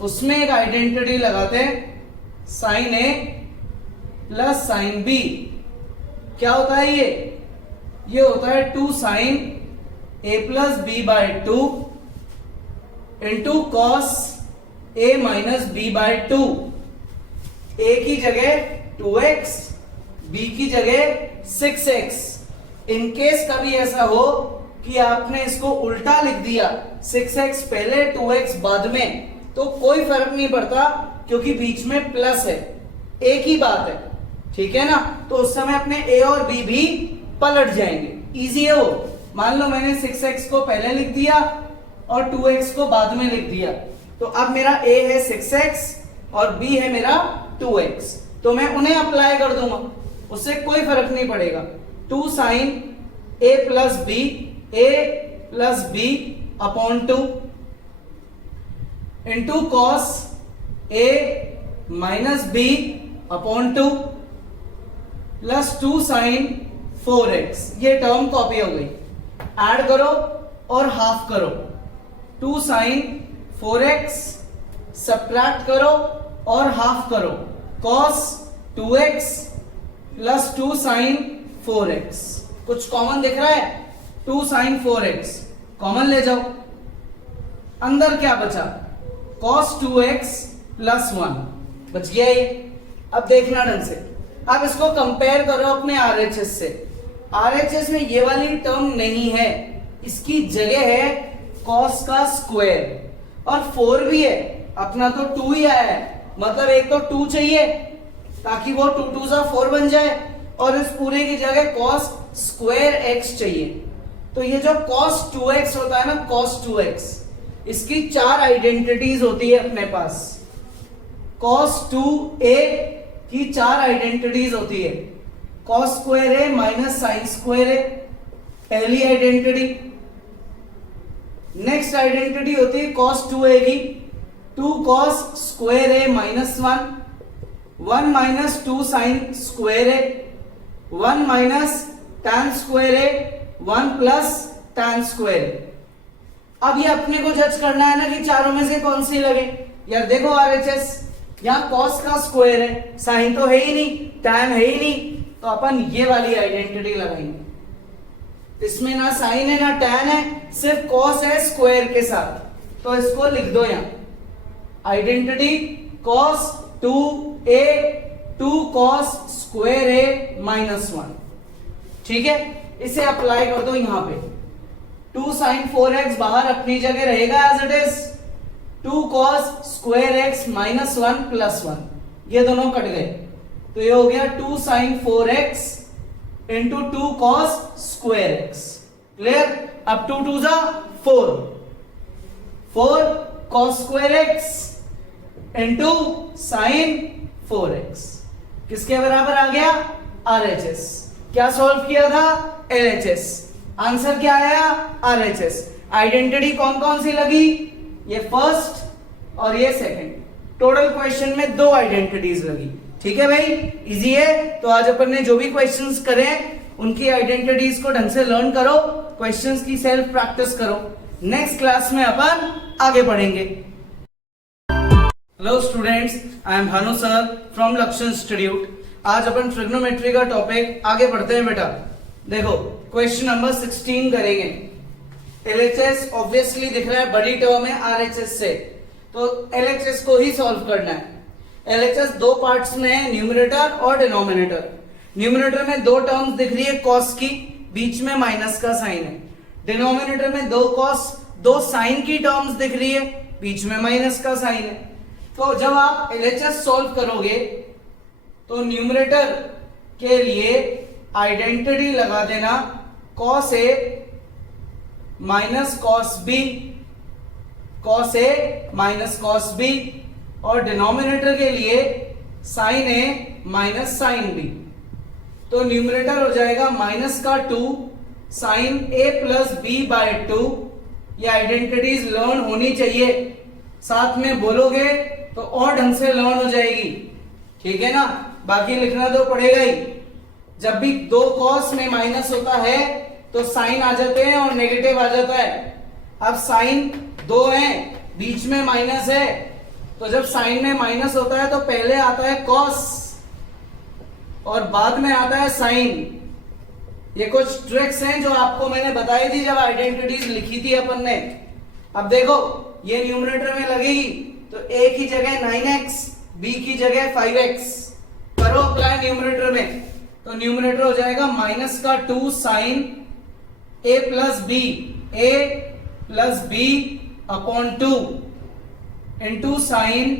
उसमें एक आइडेंटिटी लगाते हैं, sine A plus sine B। क्या होता है ये होता है 2 sine A plus B by 2 into cos A minus B by 2। A की जगह 2x, B की जगह 6x। इन केस कभी ऐसा हो कि आपने इसको उल्टा लिख दिया, 6x पहले 2x बाद में, तो कोई फर्क नहीं पड़ता, क्योंकि बीच में प्लस है, एक ही बात है, ठीक है ना। तो उस समय अपने ए और बी भी पलट जाएंगे, इजी है वो। मान लो मैंने 6x को पहले लिख दिया और 2x को बाद में लिख दिया, तो अब मेरा a है 6x और b है मेरा 2x, तो मैं उन्हें अप्लाई कर दूंगा, उससे कोई फर्क नहीं पड़ेगा। 2 sin a plus b, a plus b upon 2 into cos a minus b upon 2 plus 2 sin 4x, ये टर्म कॉपी हो गई। ऐड करो और हाफ करो, 2 sin 4x सब्ट्रैक्ट करो और हाफ करो, cos 2x plus 2 sin 4x। कुछ कॉमन दिख रहा है? 2 sin 4x कॉमन ले जाओ, अंदर क्या बचा? cos 2x प्लस 1 बच गया ये। अब देखना ढंग से, अब इसको कंपेयर करो अपने RHS से। RHS में ये वाली टर्म नहीं है, इसकी जगह है cos का स्क्वायर और 4 भी है, अपना तो 2 ही आया है, मतलब एक तो 2 चाहिए ताकि वो 2 2 सा 4 बन जाए, और इस पूरे की जगह cos स्क्वायर x चाहिए। तो ये जो cos 2x होता है ना, cos 2x, इसकी 4 आइडेंटिटीज होती है अपने पास। cos 2a की 4 आइडेंटिटीज होती है, cos स्क्वायर है माइनस साइन स्क्वायर है, पहली आइडेंटिटी। नेक्स्ट आइडेंटिटी होती है cos 2a की, 2 cos स्क्वायर है माइनस 1, 1 माइनस 2 साइन स्क्वायर है, 1 माइनस tan स्क्वायर है, 1 प्लस tan स्क्वायर है। अब ये अपने को जज करना है ना कि चारों में से कौन सी लगे। यार देखो RHS, यहाँ cos का स्क्वायर है, साइन तो है ही नहीं, tan है ही नहीं, तो अपन ये वाली आइडेंटिटी लगाएंगे। इसमें ना साइन है ना tan है, सिर्फ cos है स्क्वायर के साथ, तो इसको लिख दो यहाँ identity cos 2a 2 cos square है माइनस 1, ठीक है। इसे अप्लाई कर दो यहाँ पे, 2 sin 4x बाहर अपनी जगह रहेगा as it is, 2 cos square x minus 1 plus 1, ये दोनों कट गए, तो ये हो गया 2 sin 4x into 2 cos square x। Clear? अब 2 2 जा 4, 4 cos square x into sin 4x, किसके बराबर आ गया? RHS। क्या सॉल्व किया था? LHS। आंसर क्या आया? RHS। आइडेंटिटी कौन कौन सी लगी? ये फर्स्ट और ये सेकंड, टोटल क्वेश्चन में 2 आइडेंटिटीज लगी, ठीक है भाई, इजी है। तो आज अपन ने जो भी क्वेश्चंस करे उनकी आइडेंटिटीज को ढंग से लर्न करो, क्वेश्चंस की सेल्फ प्रैक्टिस करो। नेक्स्ट क्लास में अपन आगे बढ़ेंगे। Hello students, I am Bhanu sir from लक्ष्य इंस्टीट्यूट। आज अपन ट्रिग्नोमेट्री का टॉपिक आगे बढ़ते हैं बेटा। देखो क्वेश्चन नंबर 16 करेंगे। LHS ऑब्वियसली दिख रहा है बड़ी टर्म है RHS से, तो LHS को ही सॉल्व करना है। LHS 2 पार्ट्स में है, न्यूमरेटर और डिनोमिनेटर। न्यूमरेटर में 2 टर्म्स दिख रही है cos की, बीच में माइनस का साइन है। डिनोमिनेटर में 2 cos 2 साइन की टर्म्स दिख रही है, बीच में माइनस का साइन है। तो जब आप LHS सॉल्व करोगे तो न्यूमरेटर के लिए आइडेंटिटी लगा देना cos A minus cos B, cos A minus cos B, और डिनोमिनेटर के लिए sin A minus sin B। तो न्यूमरेटर हो जाएगा माइनस का 2 sin A plus B by 2। ये आइडेंटिटीज लर्न होनी चाहिए, साथ में बोलोगे तो और ढंग से लर्न हो जाएगी, ठीक है ना। बाकी लिखना तो पड़ेगा ही। जब भी 2 cos में माइनस होता है तो साइन आ जाते हैं और नेगेटिव आ जाता है। अब साइन 2 है, बीच में माइनस है, तो जब साइन में माइनस होता है तो पहले आता है cos और बाद में आता है साइन। ये कुछ ट्रिक्स हैं जो आपको मैंने बताई थी जब आइडेंटिटीज लिखी थी अपन ने। अब देखो ये न्यूमरेटर में लगेगी तो a की जगह 9x, b की जगह 5x करो अप्लाई न्यूमरेटर में, तो न्यूमरेटर हो जाएगा माइनस का 2 sine a plus b, a plus b upon 2 into sine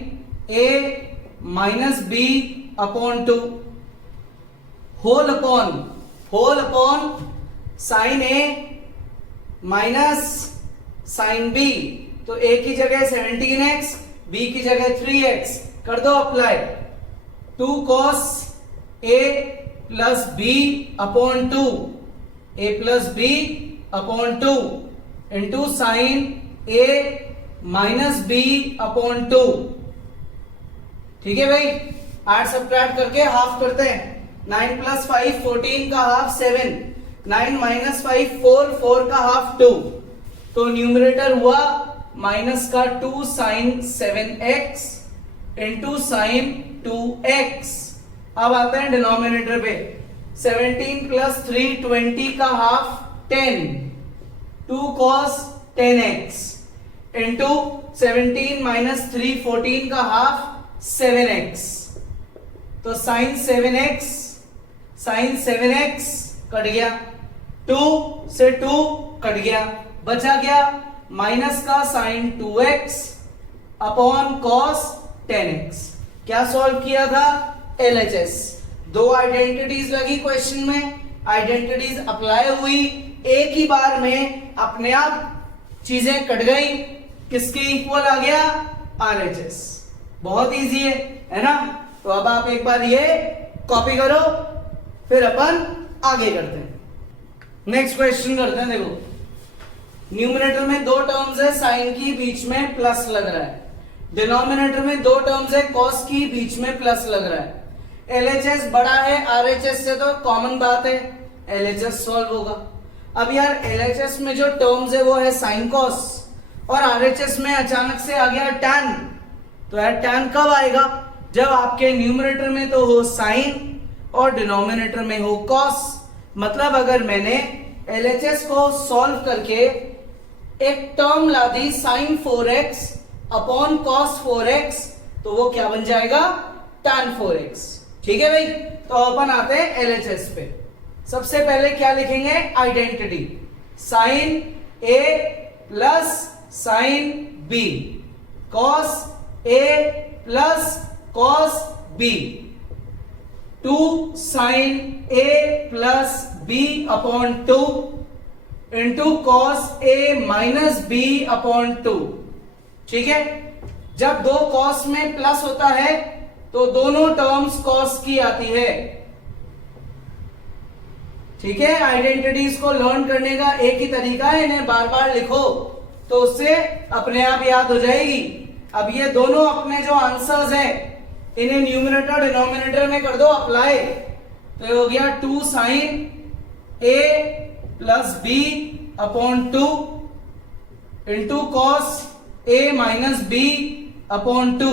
A minus B upon two whole upon sine A minus sine B. तो ए की जगह 17x, बी की जगह 3x कर दो apply. 2 cos A plus B upon 2, A plus B upon 2 into sine A minus B upon 2। ठीक है भाई, 8 सब्ट्रैक्ट करके हाफ करते हैं। 9 प्लस 5 14 का हाफ 7, 9 माइनस 5 4, 4 का हाफ 2। तो न्यूमरेटर हुआ माइनस का 2 sign 7x into sine 2x। अब आते हैं डिनोमिनेटर पे। 17 प्लस 3 20 का half 10, 2 cos 10x into 17 minus 3 14 का हाफ 7x। तो साइन 7x कट गया, 2 से 2 कट गया, बचा क्या माइनस का sign 2x upon cos 10x। क्या सॉल्व किया था? LHS। दो आइडेंटिटीज लगी क्वेश्चन में, आइडेंटिटीज अप्लाई हुई, एक ही बार में अपने आप चीजें कट गई, किसके इक्वल आ गया? RHS। बहुत इजी है ना? तो अब आप एक बार ये कॉपी करो, फिर अपन आगे करते हैं। नेक्स्ट क्वेश्चन करते हैं। देखो न्यूमरेटर में दो टर्म्स है, साइन की बीच में प्लस लग रहा है। डिनोमिनेटर में दो टर्म्स है, कॉस की बीच में प्लस लग रहा है। LHS बड़ा है RHS से, तो कॉमन बात है LHS सॉल्व होगा। अब यार LHS में जो टर्म्स है वो है साइन कॉस, और RHS में अचानक से आ गया टैन। तो यार टैन कब आएगा? जब आपके न्यूमरेटर में तो हो साइन और डिनोमिनेटर में हो कॉस। मतलब अगर मैंने LHS को सॉल्व करके एक टर्म ला दी sine 4x upon cos 4x, तो वो क्या बन जाएगा? Tan 4x। ठीक है भाई, तो अपन आते हैं LHS पे। सबसे पहले क्या लिखेंगे? Identity sine A plus sine B, cos A plus cos B, 2 sine A plus B upon 2 into cos A minus B upon 2। ठीक है, जब दो कॉस में प्लस होता है तो दोनों टर्म्स कॉस की आती है। ठीक है, आइडेंटिटीज को लर्न करने का एक ही तरीका है, इन्हें बार बार लिखो तो उससे अपने आप याद हो जाएगी। अब ये दोनों अपने जो आंसर्स हैं इन्हें न्यूमरेटर डिनोमिनेटर में कर दो अप्लाई। तो ये हो गया 2 sine A plus B upon 2 into cos A minus B upon 2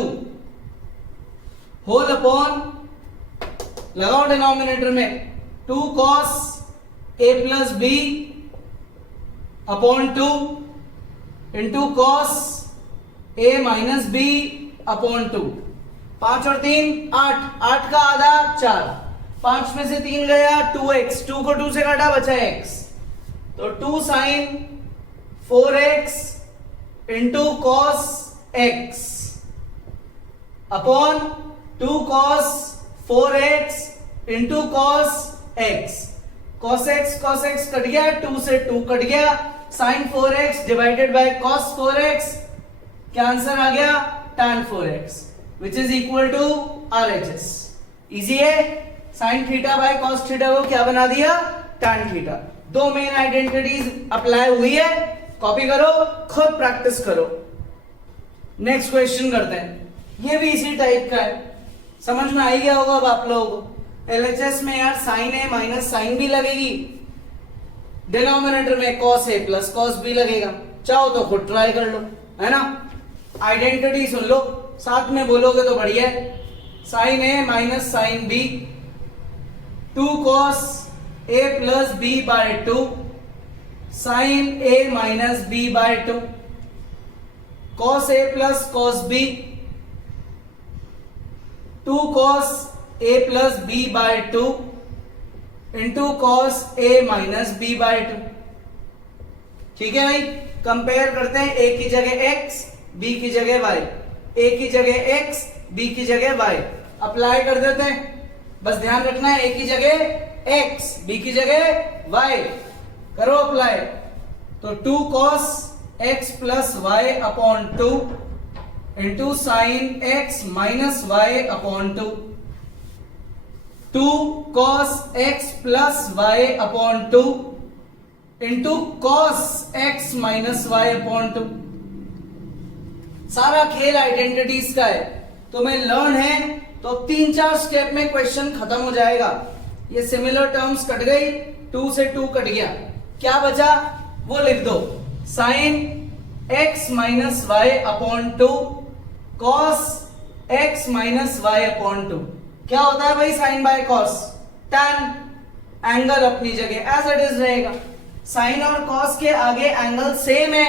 whole upon लगाओ डिनोमिनेटर में 2 cos A plus B upon 2 into cos A minus B upon 2। 5 और 3 8, 8 का आधा 4, 5 में से 3 गया 2x, 2 को 2 से काटा बचा x। तो 2 sine 4x into cos x upon 2 cos 4x into cos x। cos x cut गया, 2 से 2 कट गया, sign 4x divided by cos 4x। क्या आंसर आ गया? tan 4x which is equal to RHS। Easy है, sine theta by cos theta को क्या बना दिया? tan theta. दो मेन आइडेंटिटीज अप्लाई हुई है, कॉपी करो, खुद प्रैक्टिस करो। नेक्स्ट क्वेश्चन करते हैं, ये भी इसी टाइप का है, समझ में आ ही गया होगा अब आप लोगों को। LHS में यार sine A minus sine B लगेगी, डिनोमिनेटर में cos A plus cos B लगेगा। चाहो तो खुद ट्राई कर लो, है ना? आइडेंटिटी सुन लो, साथ में बोलोगे तो बढ़िया है। Sine A minus sine B, 2 cos A plus B by 2 sine A minus B by 2, cos A plus cos B, 2 cos A plus B by 2 into cos A minus B by 2। ठीक है भाई, कंपेयर करते हैं, A की जगह x, B की जगह y, A की जगह x, बी की जगह वाई, अप्लाई कर देते हैं। बस ध्यान रखना है ए की जगह एक्स, बी की जगह वाई, करो अप्लाई। तो 2 cos x plus Y upon 2 into sine x minus Y upon 2, 2 cos x plus Y upon 2 into cos x minus Y upon 2। सारा खेल आइडेंटिटीज का है, तुम्हें लर्न है तो 3-4 स्टेप में क्वेश्चन खत्म हो जाएगा। ये सिमिलर टर्म्स कट गई, 2 से 2 कट गया, क्या बचा वो लिख दो। Sine x minus Y upon 2 cos x minus Y upon 2। क्या होता है भाई sine by cos? tan। Angle अपनी जगह एज इट इज रहेगा। साइन और कॉस के आगे एंगल सेम है,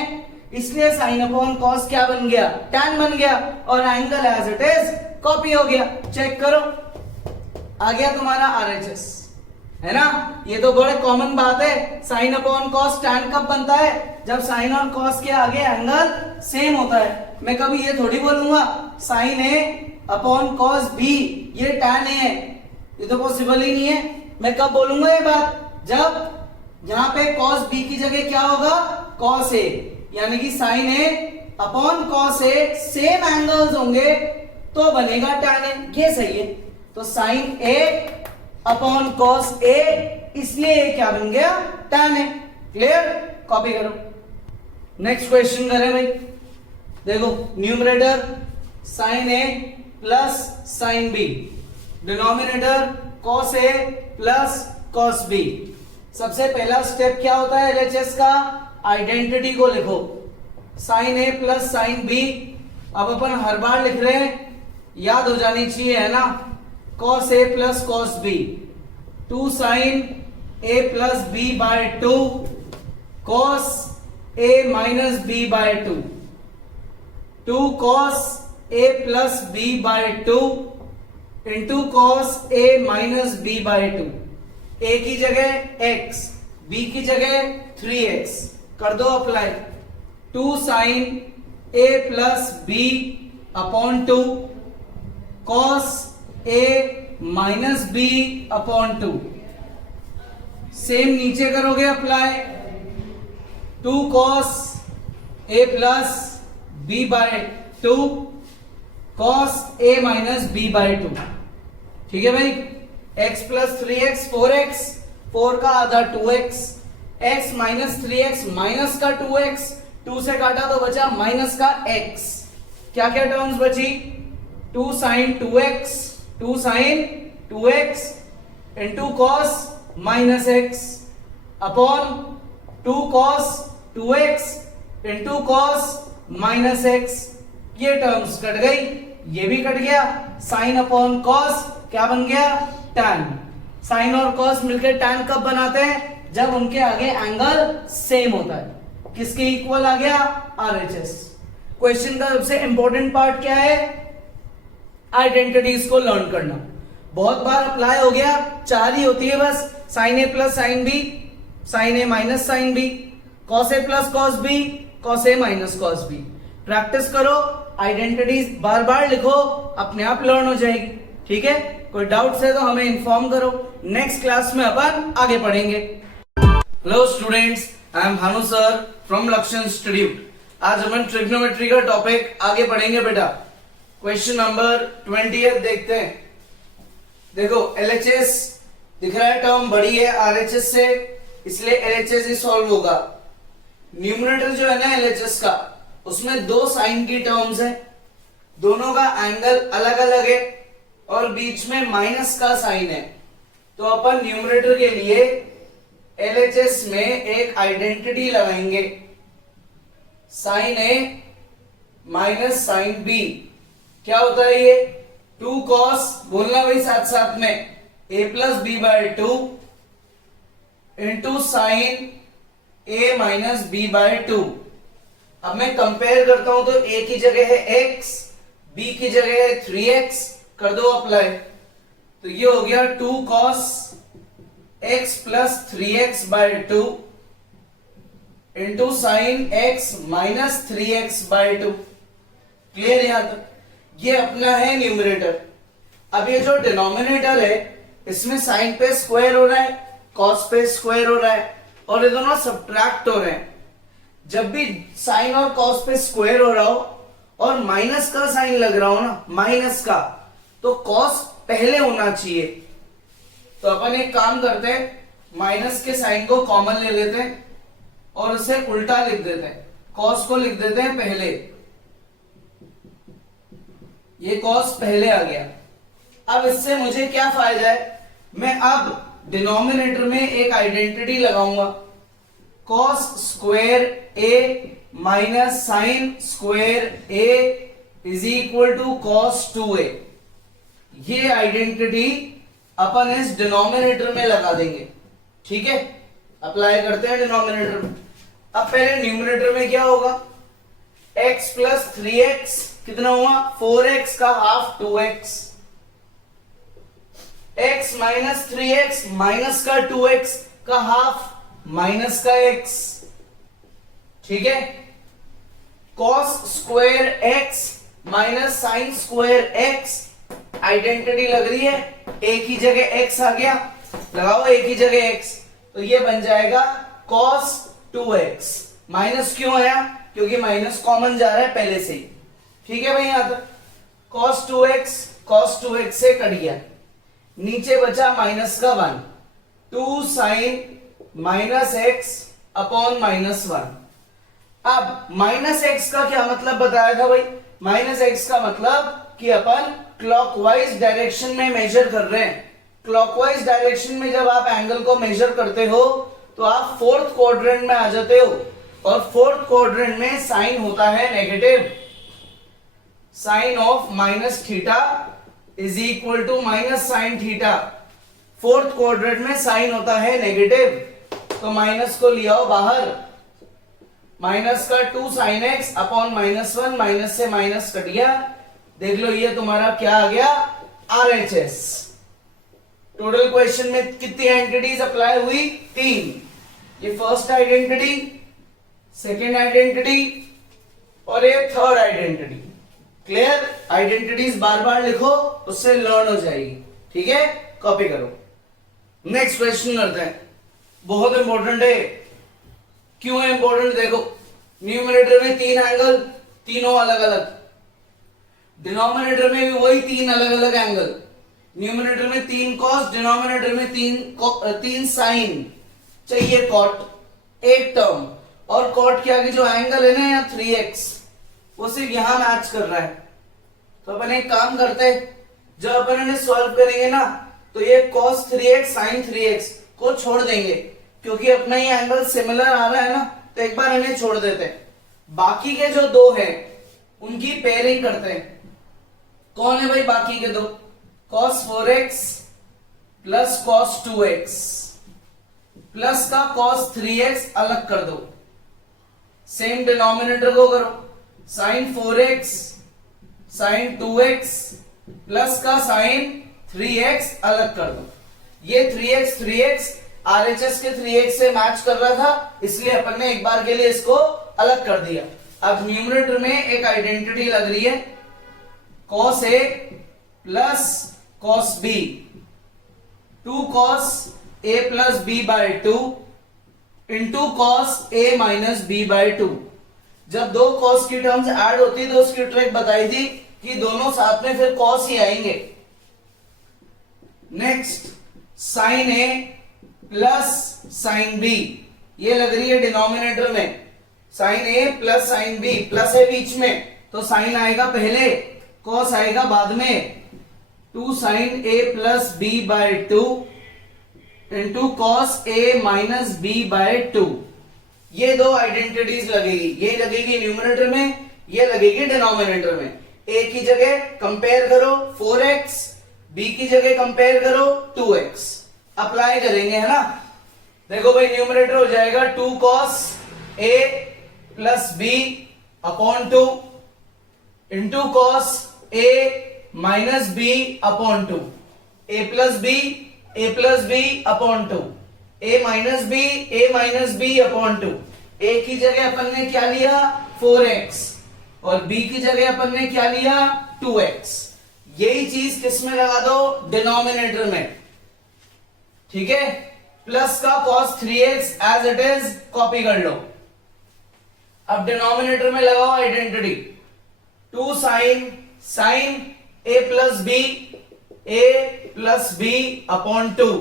इसलिए साइन अपॉन कॉस क्या बन गया? tan बन गया, और angle as it is copy हो गया। चेक करो, आ गया तुम्हारा RHS, है ना। ये तो बड़े कॉमन बात है, साइन अपॉन कॉस tan कब बनता है? जब साइन और कॉस के आगे एंगल सेम होता है। मैं कभी ये थोड़ी बोलूंगा sine A upon cos B ये tan A है, ये तो पॉसिबल ही नहीं है। मैं कब बोलूंगा ये बात? जब यहाँ पे cos B की जगह क्या होगा? cos A, यानी कि sine A upon cos A same angles होंगे तो बनेगा tan A, ये सही है। तो sine A upon cos A, इसलिए ये क्या बन गया? tan A। क्लियर? कॉपी करो। नेक्स्ट क्वेश्चन करें भाई। देखो numerator sine A plus sine B, denominator cos A plus cos B। सबसे पहला स्टेप क्या होता है LHS का? आइडेंटिटी को लिखो, sine A plus sine B। अब अपन हर बार लिख रहे हैं, याद हो जानी चाहिए, है ना। cos A plus cos B, 2 sine A plus B by 2 cos A minus B by 2, 2 cos A plus B by 2 into cos A minus B by 2। A की जगह x, B की जगह 3x, कर दो apply. 2 sine A plus B upon 2 cos A minus B upon 2। Same नीचे करोगे apply, 2 cos A plus B by 2 cos A minus B by 2। ठीक है भाई। x प्लस 3x 4x, 4 का आधा 2x, x minus 3x minus का 2x, 2 से काटा तो बचा माइनस का x। क्या क्या टर्म्स बची? 2 sine 2x, 2 sine 2x into cos minus x upon 2 cos 2x into cos minus x। ये टर्म्स कट गई, ये भी कट गया। साइन अपॉन cos क्या बन गया? tan। साइन और cos मिलकर tan कब बनाते हैं? जब उनके आगे एंगल सेम होता है। किसके इक्वल आ गया? RHS। क्वेश्चन का सबसे इंपॉर्टेंट पार्ट क्या है? आइडेंटिटीज को लर्न करना। बहुत बार अप्लाई हो गया, 4 ही होती है बस, sine A plus sine B, sine A minus sine B, cos A plus cos B, cos A minus cos B। Practice करो, आइडेंटिटीज बार बार लिखो, अपने आप लर्न हो जाएगी। ठीक है, कोई डाउट्स है तो हमें इन्फॉर्म करो, नेक्स्ट क्लास में अपन आगे पढ़ेंगे। Hello students, I am Bhanu sir from लक्ष्य इंस्टीट्यूट। आज अपन ट्रिग्नोमेट्री का टॉपिक आगे पढ़ेंगे बेटा। क्वेश्चन नंबर 20 देखते हैं। देखो LHS दिख रहा है, टर्म बड़ी है RHS से, इसलिए LHS ही सॉल्व होगा। न्यूमरेटर जो है ना LHS का, उसमें 2 साइन की टर्म्स है, दोनों का एंगल अलग अलग है और बीच में माइनस का साइन है। तो अपन न्यूमरेटर के लिए LHS में एक आइडेंटिटी लगाएंगे, sine A minus sine B। क्या होता है ये? 2 cos, बोलना भाई साथ साथ में, A plus B by 2 into sine A minus B by 2। अब मैं कंपेयर करता हूं तो A की जगह है x, B की जगह है 3x, कर दो अप्लाई। तो ये हो गया 2 cos x plus 3x by 2 into sine x minus 3x by 2। Clear? यहां तक ये अपना है न्यूमरेटर। अब ये जो डिनोमिनेटर है इसमें साइन पे स्क्वायर हो रहा है, कॉस पे स्क्वायर हो रहा है और ये दोनों सब्ट्रैक्ट हो रहे हैं। जब भी साइन और कॉस पे स्क्वायर हो रहा हो और माइनस का साइन लग रहा हो ना, माइनस का, तो कॉस पहले होना चाहिए। तो अपन एक काम करते हैं, माइनस के साइन को कॉमन ले लेते हैं और उसे उल्टा लिख देते हैं, कॉस को लिख देते हैं पहले। ये कॉस पहले आ गया। अब इससे मुझे क्या फायदा है, मैं अब डिनोमिनेटर में एक आइडेंटिटी लगाऊंगा, cos square A minus sine square A is equal to cos 2a। ये आइडेंटिटी अपन इस डिनोमिनेटर में लगा देंगे। ठीक है, अप्लाई करते हैं डिनोमिनेटर में। अब पहले न्यूमरेटर में क्या होगा, x प्लस 3x कितना हुआ, 4x का half 2x, x minus 3x minus का 2x का हाफ माइनस का x। ठीक है, cos square x minus sine square x, identity लग रही है, एक ही जगह x आ गया, लगाओ एक ही जगह x, तो ये बन जाएगा cos 2x। माइनस क्यों आया, क्योंकि माइनस कॉमन जा रहा है पहले से ही। ठीक है भाई, यहां तक cos 2x से कट गया, नीचे बचा माइनस का 1, 2 sine minus x upon minus 1। अब माइनस x का क्या मतलब बताया था भाई, माइनस x का मतलब कि अपन क्लॉकवाइज डायरेक्शन में मेजर कर रहे हैं। क्लॉकवाइज डायरेक्शन में जब आप एंगल को मेजर करते हो तो आप फोर्थ क्वाड्रेंट में आ जाते हो, और फोर्थ क्वाड्रेंट में साइन होता है negative. Sine of minus theta is equal to minus sine theta. Fourth quadrant में साइन होता है नेगेटिव, तो माइनस को लिया हो बाहर, माइनस का 2 sine x upon minus 1, minus से माइनस कट गया। देख लो ये तुम्हारा क्या आ गया, RHS। टोटल क्वेश्चन में कितनी आइडेंटिटीज अप्लाई हुई, 3। ये फर्स्ट आइडेंटिटी, सेकेंड आइडेंटिटी और ये थर्ड आइडेंटिटी। क्लियर, आइडेंटिटीज बार बार लिखो, उससे लर्न हो जाएगी। ठीक है, कॉपी करो। नेक्स्ट क्वेश्चन करते हैं, बहुत इंपॉर्टेंट है। क्यों है इंपॉर्टेंट, देखो न्यूमरेटर में 3 एंगल, तीनों अलग अलग, डिनोमिनेटर में भी वही 3 अलग अलग एंगल। न्यूमरेटर में 3 कॉस, डिनोमिनेटर में 3 साइन, चाहिए कॉट, एक टर्म, और कॉट के आगे जो एंगल है ना यहाँ 3x, वो सिर्फ यहां मैच कर रहा है। तो अपन एक काम करते हैं, जब अपन इन्हें सॉल्व करेंगे ना, तो ये cos 3x sin 3x को छोड़ देंगे, क्योंकि अपना ये एंगल सिमिलर आ रहा है ना, तो एक बार इन्हें छोड़ देते हैं। बाकी के जो 2 हैं उनकी पेयरिंग करते हैं। कौन है भाई बाकी के 2, cos 4x plus cos 2x plus का cos 3x अलग कर दो, सेम डिनोमिनेटर को करो, sin 4x sin 2x plus का sin 3x अलग कर दो। ये 3x RHS के 3x से मैच कर रहा था, इसलिए अपन ने एक बार के लिए इसको अलग कर दिया। अब न्यूमरेटर में एक आइडेंटिटी लग रही है, cos A plus cos B, 2 cos A plus B by 2 into cos A minus B by 2। जब 2 cos की टर्म्स ऐड होती तो उसकी ट्रिक बताई थी कि दोनों साथ में फिर cos ही आएंगे। Next sin A plus sin B, ये लग रही है डिनोमिनेटर में, sin A plus sin B, plus है बीच में तो sin आएगा पहले, cos आएगा बाद में। 2 sin A plus B by 2 into cos A minus B by 2। ये 2 आइडेंटिटीज लगेगी, ये लगेगी न्यूमरेटर में, ये लगेगी डिनोमिनेटर में। A की जगह कंपेयर करो 4x, B की जगह कंपेयर करो 2x, अप्लाई करेंगे है ना। देखो भाई न्यूमरेटर हो जाएगा 2 cos A plus B upon 2 into cos A minus B upon 2, A plus B upon 2, A minus B upon 2। A की जगह अपन ने क्या लिया 4x और B की जगह अपन ने क्या लिया 2x। यही चीज किस में लगा दो, डिनोमिनेटर में, ठीक है। प्लस का cos 3x as it is copy कर लो। अब डिनोमिनेटर में लगाओ identity, 2 sine a plus B upon 2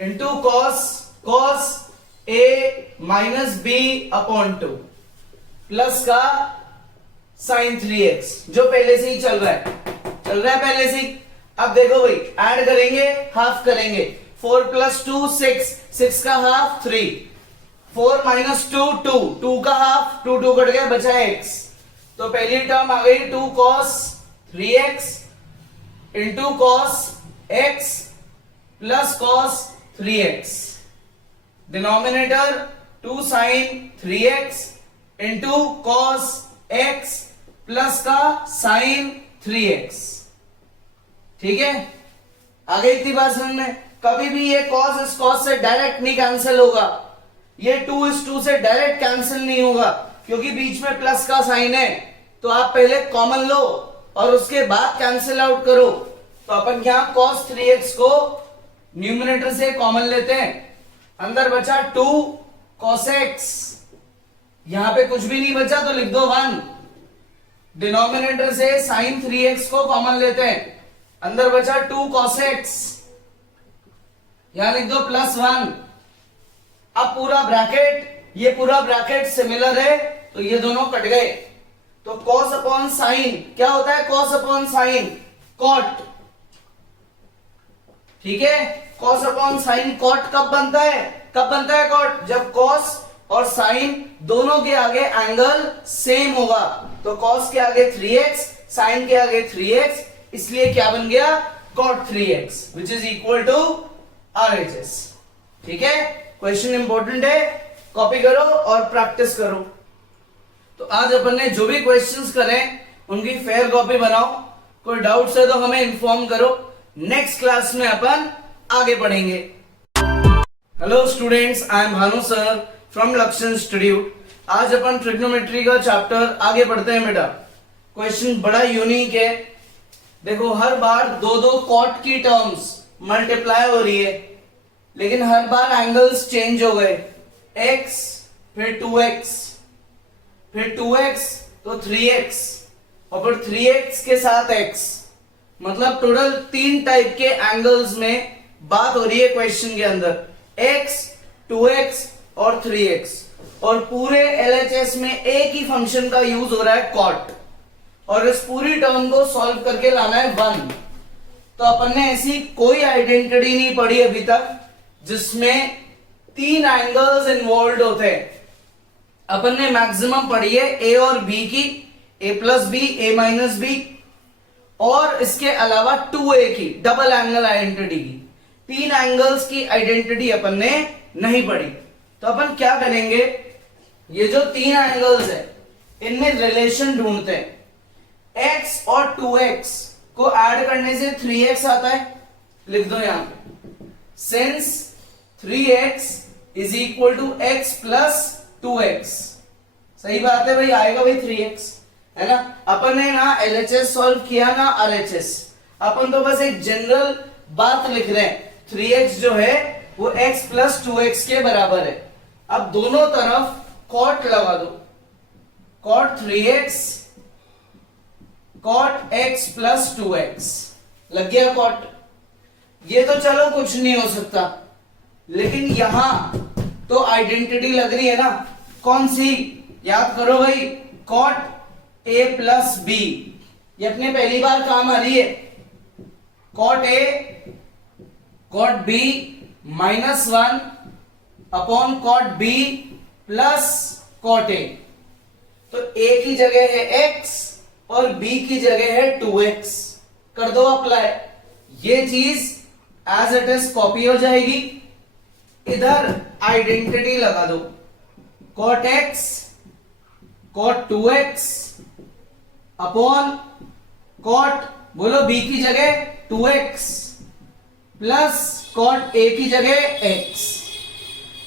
into cos a minus B upon 2 plus का साइन 3x जो पहले से ही चल रहा है पहले से ही। अब देखो भाई, ऐड करेंगे, हाफ करेंगे, 4 प्लस 2 6 का हाफ 3, 4 माइनस 2 2 का हाफ, 2 कट गया, बचा x। तो पहली टर्म आ गई 2 cos 3x into cos x plus cos 3x, denominator 2 sin 3x into cos x plus का sin 3x, ठीक है। आगे इतनी बात समझ में। कभी भी ये cos इस cos से डायरेक्ट नहीं कैंसिल होगा, ये 2 इस 2 से डायरेक्ट कैंसिल नहीं होगा, क्योंकि बीच में प्लस का साइन है। तो आप पहले कॉमन लो और उसके बाद कैंसिल आउट करो। तो अपन यहां cos 3x को न्यूमरेटर से कॉमन लेते हैं, अंदर बचा 2 cos x, यहां पे कुछ भी नहीं बचा तो लिख दो 1। डिनोमिनेटर से sin 3x को कॉमन लेते हैं, अंदर बचा 2 cos x, यहां लिख दो प्लस 1। अब पूरा ब्रैकेट, ये पूरा ब्रैकेट सिमिलर है तो ये दोनों कट गए। तो cos अपॉन साइन क्या होता है, cos अपॉन साइन कॉट, ठीक है। cos अपॉन साइन कॉट कब बनता है कॉट, जब cos और साइन दोनों के आगे एंगल सेम होगा। तो cos के आगे 3x, साइन के आगे 3x, इसलिए क्या बन गया, cot 3x which is equal to RHS, ठीक है। क्वेश्चन इंपॉर्टेंट है, कॉपी करो और प्रैक्टिस करो। तो आज अपन ने जो भी क्वेश्चंस करे उनकी फेयर कॉपी बनाओ, कोई डाउट्स है तो हमें इन्फॉर्म करो, नेक्स्ट क्लास में अपन आगे पढ़ेंगे। Hello students, I am Bhanu sir from लक्ष्य इंस्टीट्यूट। आज अपन ट्रिग्नोमेट्री का चैप्टर आगे पढ़ते हैं बेटा। क्वेश्चन बड़ा यूनिक है, देखो हर बार दो कॉट की टर्म्स मल्टीप्लाई हो रही है, लेकिन हर बार एंगल्स चेंज हो गए, x फिर 2x फिर 2x तो 3x और फिर 3x के साथ x, मतलब टोटल 3 टाइप के एंगल्स में बात हो रही है क्वेश्चन के अंदर, x 2x और 3x। और पूरे LHS में एक ही फंक्शन का यूज हो रहा है कॉट, और इस पूरी टर्म को सॉल्व करके लाना है 1। तो अपन ने ऐसी कोई आइडेंटिटी नहीं पढ़ी अभी तक जिसमें 3 एंगल्स इन्वॉल्व होते हैं। अपन ने मैक्सिमम पढ़ी है a और b की, a plus B, a minus B, और इसके अलावा 2a की डबल एंगल आइडेंटिटी की। 3 एंगल्स की आइडेंटिटी अपन ने नहीं पढ़ी। तो अपन क्या करेंगे, ये जो 3 एंगल्स है इनमें रिलेशन ढूंढते हैं। x और 2x को ऐड करने से 3x आता है, लिख दो यहां पे, since 3x is equal to x plus 2x। सही बात है भाई, आएगा भाई 3x, है ना। अपन ने ना LHS सॉल्व किया ना RHS, अपन तो बस एक जनरल बात लिख रहे हैं, 3x जो है वो x प्लस 2x के बराबर है। अब दोनों तरफ कॉट लगा दो, cot 3x cot x plus 2x, लग गया कॉट। ये तो चलो कुछ नहीं हो सकता, लेकिन यहां तो आइडेंटिटी लग रही है ना, कौन सी, याद करो भाई, कॉट a प्लस बी, ये अपने पहली बार काम आ रही है। Cot a cot b minus 1 upon cot b plus cot a। तो a की जगह है x और b की जगह है 2x, कर दो अप्लाई, ये चीज एज इट इज कॉपी हो जाएगी। इधर आइडेंटिटी लगा दो, cot x cot 2x upon cot, बोलो b की जगह 2x प्लस कॉट a की जगह x।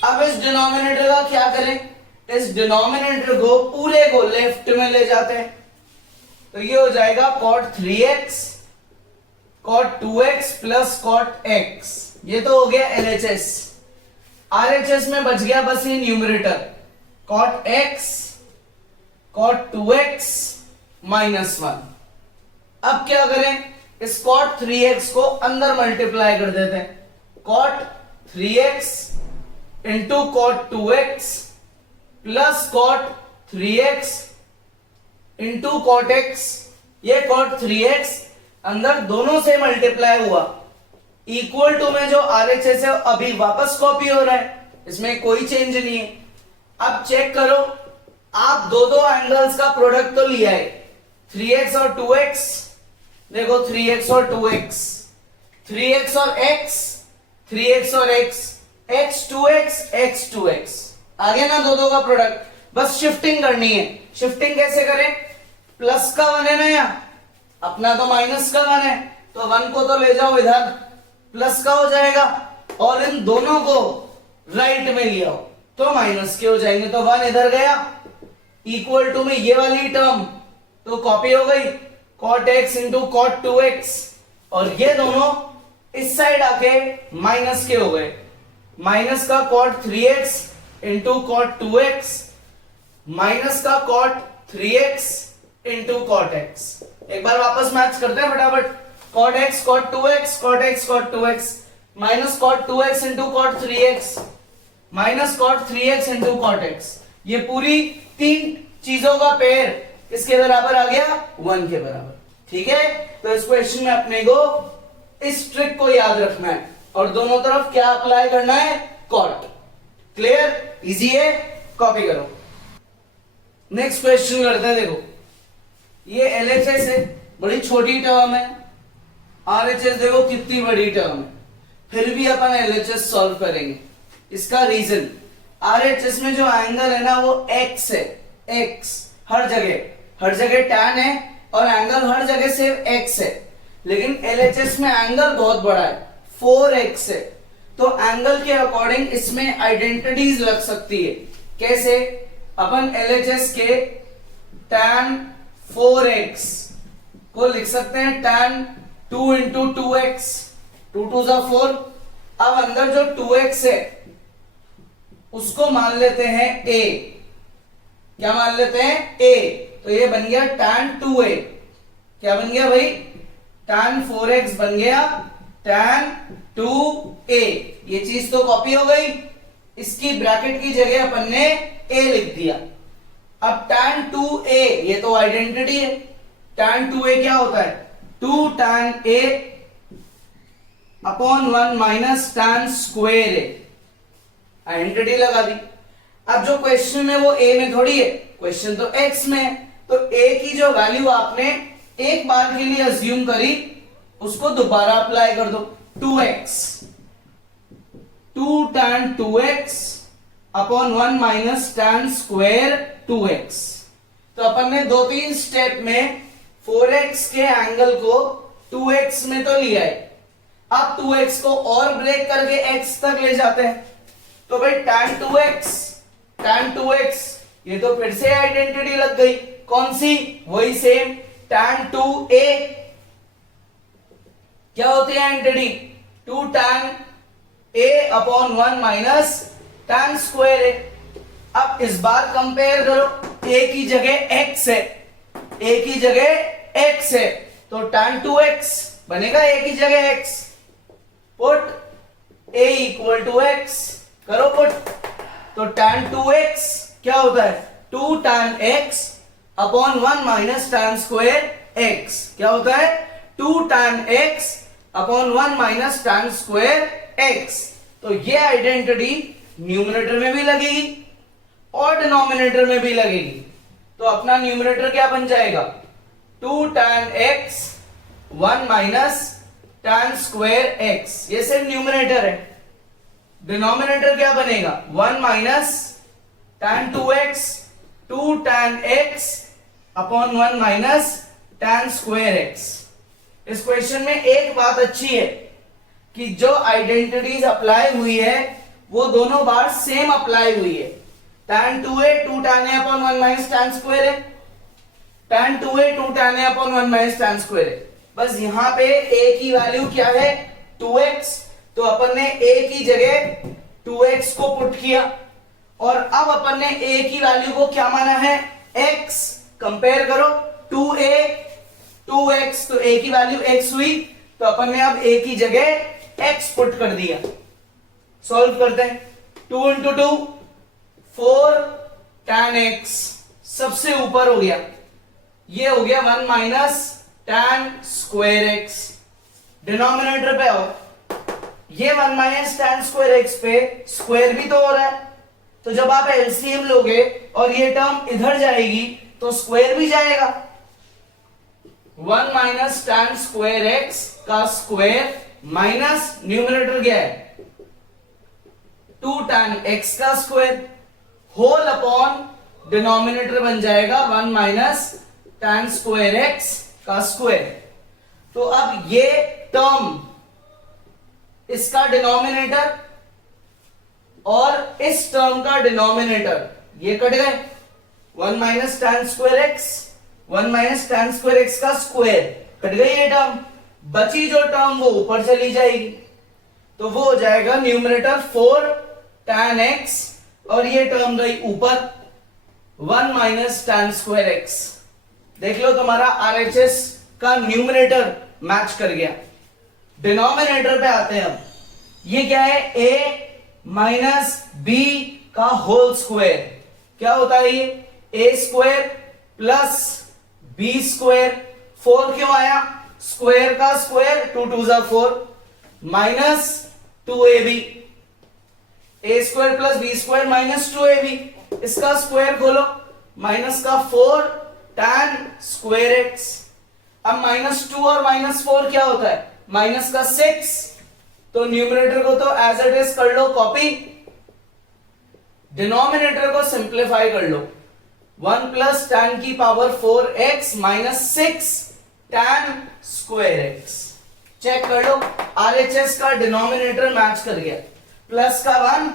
अब इस डिनोमिनेटर का क्या करें, इस डिनोमिनेटर को पूरे को लेफ्ट में ले जाते हैं, तो ये हो जाएगा cot 3x cot 2x plus cot x। ये तो हो गया LHS। RHS में बच गया बस ये numerator cot x cot 2x minus 1। अब क्या करें, इस cot 3x को अंदर मल्टीप्लाई कर देते हैं। cot 3x into cot 2x plus cot 3x into cot x। ये cot 3x अंदर दोनों से मल्टीप्लाई हुआ, इक्वल टू में जो RHS है अभी वापस कॉपी हो रहा है, इसमें कोई चेंज नहीं है। अब चेक करो, आप दो दो एंगल्स का प्रोडक्ट तो लिया है, 3x और 2x। देखो 3x और 2x, 3x और x, 3x और x, x 2x, x 2x आ गया ना दो दो का प्रोडक्ट। बस शिफ्टिंग करनी है। शिफ्टिंग कैसे करें, प्लस का वन है ना, यहाँ अपना तो माइनस का वन है, तो वन को तो ले जाओ इधर, प्लस का हो जाएगा, और इन दोनों को राइट में लिया हो तो माइनस के हो जाएंगे। तो वन इधर गया, इक्वल टू में ये वाली टर्म तो कॉपी हो गई, cot x into cot 2x, और ये दोनों इस साइड आके माइनस के हो गए। माइनस का cot 3x into cot 2x minus का cot 3x into cot x। एक बार वापस मैच करते हैं फटाफट। cot x cot 2x cot x cot 2x minus cot 2x into cot 3x minus cot 3x into cot x। ये पूरी तीन चीजों का पेयर किसके बराबर आ गया, 1 के बराबर। ठीक है, तो इस क्वेश्चन में अपने को इस ट्रिक को याद रखना है और दोनों तरफ क्या अप्लाई करना है, cot। क्लियर, इजी है, कॉपी करो। नेक्स्ट क्वेश्चन करते हैं। देखो ये LHS है, बड़ी छोटी टर्म है, RHS देखो कितनी बड़ी टर्म है, फिर भी अपन LHS सॉल्व करेंगे। इसका रीजन, RHS में जो एंगल है ना वो x है, x हर जगह tan है और एंगल हर जगह सिर्फ x है, लेकिन LHS में एंगल बहुत बड़ा है, 4x है, तो एंगल के अकॉर्डिंग इसमें आइडेंटिटीज लग सकती है। कैसे, अपन LHS के tan 4x को लिख सकते हैं tan 2 इंटू 2x, 2 2 जा 4। अब अंदर जो 2x है उसको मान लेते हैं a, क्या मान लेते हैं a, तो ये बन गया tan 2a। क्या बन गया भाई, tan 4x बन गया tan 2a। ये चीज तो कॉपी हो गई, इसकी ब्रैकेट की जगह अपन ने a लिख दिया। अब tan 2a ये तो आइडेंटिटी है, tan 2a क्या होता है, 2 tan a upon 1 minus tan square a, identity लगा दी। अब जो क्वेश्चन है वो a में थोड़ी है, क्वेश्चन तो x में है, तो a की जो वैल्यू आपने एक बार के लिए अज्यूम करी उसको दोबारा अप्लाई कर दो, 2x, 2 tan 2x upon 1 minus tan square 2x। तो अपन ने दो तीन स्टेप में 4x के एंगल को 2x में तो लिया है, अब 2x को और ब्रेक करके x तक ले जाते हैं, तो भाई tan 2x ये तो फिर से आइडेंटिटी लग गई, कौन सी, वही सेम tan 2a। क्या होती है identity, 2 tan a upon 1 minus tan square a। अब इस बार कंपेयर करो, a की जगह x है, a की जगह x है, तो tan 2x बनेगा a की जगह x, put a equal to x, करो पुट, तो tan 2x क्या होता है, 2 tan x upon 1 minus tan square x। क्या होता है, 2 tan x upon 1 minus tan square x। तो ये आइडेंटिटी न्यूमरेटर में भी लगेगी और डिनोमिनेटर में भी लगेगी, तो अपना न्यूमरेटर क्या बन जाएगा, 2 tan x 1 minus tan square x, ये सिर्फ न्यूमरेटर है। डिनोमिनेटर क्या बनेगा, 1 minus tan 2x 2 tan x upon 1 minus tan square x। इस क्वेश्चन में एक बात अच्छी है कि जो आइडेंटिटीज अप्लाई हुई है वो दोनों बार सेम अप्लाई हुई है, tan 2a 2 tan a upon 1 minus tan square है, tan 2a 2 tan a upon 1 minus tan square a। बस यहाँ पे a की वैल्यू क्या है 2x, तो अपन ने a की जगह 2x को पुट किया और अब अपन ने a की वैल्यू को क्या माना है x। कंपेयर करो 2a 2x, तो a की वैल्यू x हुई, तो अपन ने अब a की जगह x पुट कर दिया। सॉल्व करते हैं, 2 इंटू 2 4 tan x सबसे ऊपर हो गया, ये हो गया 1 minus tan square x। Denominator पे आओ, ये 1 माइनस tan स्क्वायर x पे स्क्वायर भी तो हो रहा है, तो जब आप एलसीएम लोगे और ये टर्म इधर जाएगी तो स्क्वायर भी जाएगा। 1 माइनस tan स्क्वायर x का स्क्वायर माइनस न्यूमरेटर क्या है 2 tan x का स्क्वायर होल अपॉन डिनोमिनेटर बन जाएगा 1 माइनस tan स्क्वायर x का स्क्वायर। तो अब ये टर्म इसका डिनोमिनेटर और इस टर्म का डिनोमिनेटर ये कट गए, 1 minus tan square x 1 minus tan square x का स्क्वायर कट गई ये टर्म, बची जो टर्म वो ऊपर चली जाएगी, तो वो हो जाएगा न्यूमरेटर 4 tan x और ये टर्म गई ऊपर 1 माइनस tan स्क्वायर x। देख लो तुम्हारा आरएचएस का न्यूमरेटर मैच कर गया। डिनोमिनेटर पे आते हैं अब, ये क्या है a माइनस बी का होल स्क्वायर, क्या होता है ये a square plus B square, 4 क्यों आया स्क्वायर का स्क्वायर 2 2 जा 4 minus 2ab, a square plus B square minus 2ab, इसका स्क्वायर खोलो माइनस का 4 tan स्क्वायर x। अब माइनस 2 और माइनस 4 क्या होता है माइनस का 6, तो न्यूमरेटर को तो एज इट इज कर लो कॉपी, डिनोमिनेटर को सिंप्लीफाई कर लो 1 प्लस tan की power 4x minus 6 tan square x। Check कर लो आरएचएस का डिनोमिनेटर मैच कर गया, प्लस का 1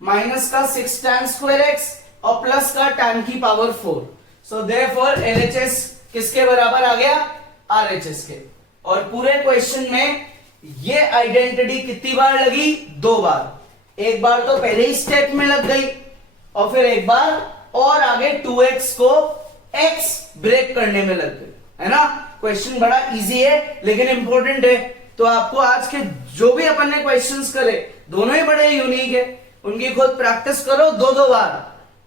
माइनस का 6 tan स्क्वायर x और प्लस का tan की पावर 4। सो देयरफॉर एलएचएस किसके बराबर आ गया आरएचएस के। और पूरे क्वेश्चन में ये आइडेंटिटी कितनी बार लगी 2 बार, एक बार तो पहले ही स्टेप में लग गई और फिर एक बार और आगे 2x को x ब्रेक करने में लग गई, है ना। क्वेश्चन बड़ा इजी है लेकिन इंपॉर्टेंट है, तो आपको आज के जो भी अपन ने क्वेश्चंस करे दोनों ही बड़े यूनिक है, उनकी खुद प्रैक्टिस करो 2-2 बार,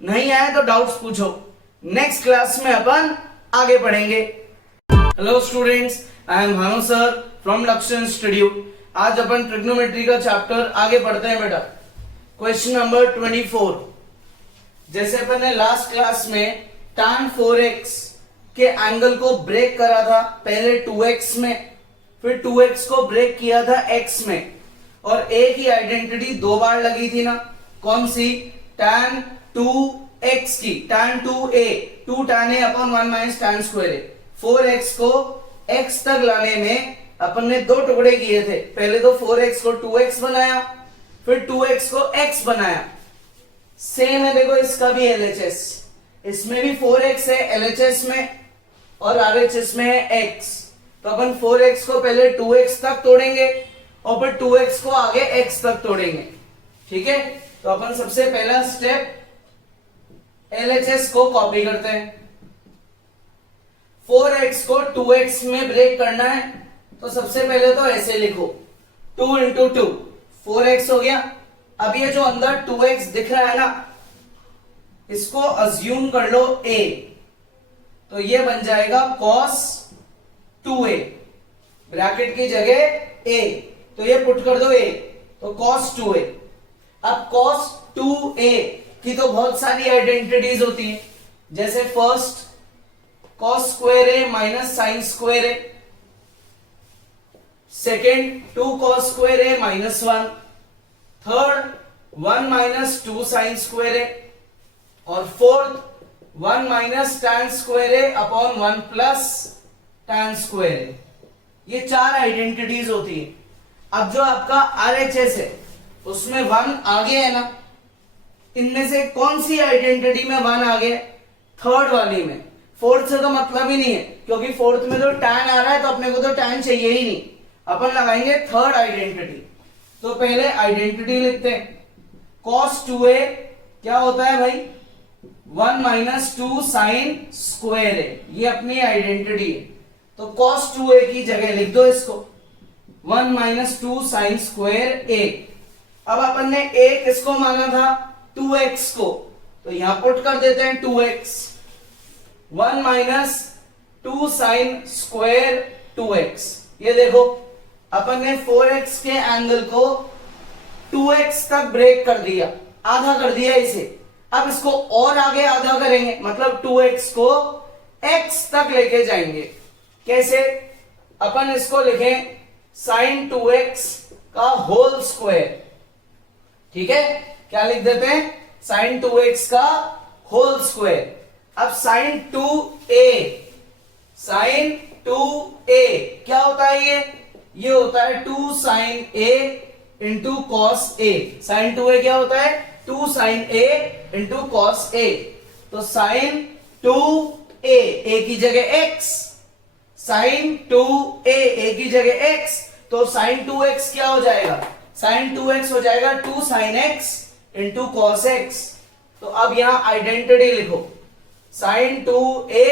नहीं आए तो डाउट्स पूछो। नेक्स्ट क्लास में अपन आगे पढ़ेंगे। Hello students, I am Bhanu sir from लक्ष्य इंस्टीट्यूट। आज अपन ट्रिग्नोमेट्री का चैप्टर आगे पढ़ते हैं बेटा। क्वेश्चन नंबर 24, जैसे अपन ने लास्ट क्लास में tan 4x के एंगल को ब्रेक करा था, पहले 2x में फिर 2x को ब्रेक किया था x में, और a की आइडेंटिटी 2 बार लगी थी ना, कौन सी tan 2x की, tan 2a 2 tan a upon 1 minus tan square a। 4x को x तक लाने में अपन ने 2 टुकड़े किए थे, पहले तो 4x को 2x बनाया फिर 2x को x बनाया। सेम है देखो इसका भी LHS, इसमें भी 4x है LHS में और RHS में है x, तो अपन 4x को पहले 2x तक तोड़ेंगे और फिर 2x को आगे x तक तोड़ेंगे, ठीक है। तो अपन सबसे पहला स्टेप LHS को कॉपी करते हैं, 4x को 2x में ब्रेक करना है, तो सबसे पहले तो ऐसे लिखो 2 इंटू 2 4x हो गया। अब ये जो अंदर 2x दिख रहा है ना, इसको अज्यूम कर लो a, तो ये बन जाएगा cos 2a, ब्रैकेट की जगह a, तो ये पुट कर दो a, तो cos 2a। अब cos 2a की तो बहुत सारी आइडेंटिटीज होती हैं, जैसे first cos square a minus sine square a, second 2 cos square a minus 1, third 1 minus 2 sine square a, और fourth 1 minus tan square a upon 1 plus tan square a। ये 4 आइडेंटिटीज होती है। अब जो आपका RHS है उसमें 1 आगे है ना, इनमें से कौन सी आइडेंटिटी में 1 आगे है, थर्ड वाली में, फोर्थ से तो मतलब ही नहीं है, क्योंकि फोर्थ में तो tan आ रहा है तो अपने को तो tan चाहिए ही नहीं। अपन लगाएंगे थर्ड आइडेंटिटी। तो पहले आइडेंटिटी लिखते हैं। cos 2a क्या होता है भाई, 1 माइनस 2 साइन स्क्वायर है, ये अपनी आइडेंटिटी है। तो cos 2a की जगह लिख दो इसको 1 माइनस 2 साइन स्क्वायर a। अब अपन ने a किसको माना था, 2x को, तो यहां पुट कर देते हैं 2x। 1 minus 2 sine square 2x। ये देखो अपन ने 4x के एंगल को 2x तक ब्रेक कर दिया, आधा कर दिया इसे। अब इसको और आगे आधा करेंगे, मतलब 2x को x तक लेके जाएंगे। कैसे, अपन इसको लिखें साइन 2x का होल स्क्वायर। ठीक है, क्या लिख देते हैं, साइन 2x का होल स्क्वायर। अब साइन 2a, साइन 2a क्या होता है, ये होता है 2 sine a into cos a। Sine 2a क्या होता है, 2 sine a into cos a। तो साइन 2a, a की जगह x, साइन 2a, a की जगह x, तो साइन 2x क्या हो जाएगा, साइन 2x हो जाएगा 2 sine x into cos x। तो अब यहां आइडेंटिटी लिखो, sine 2a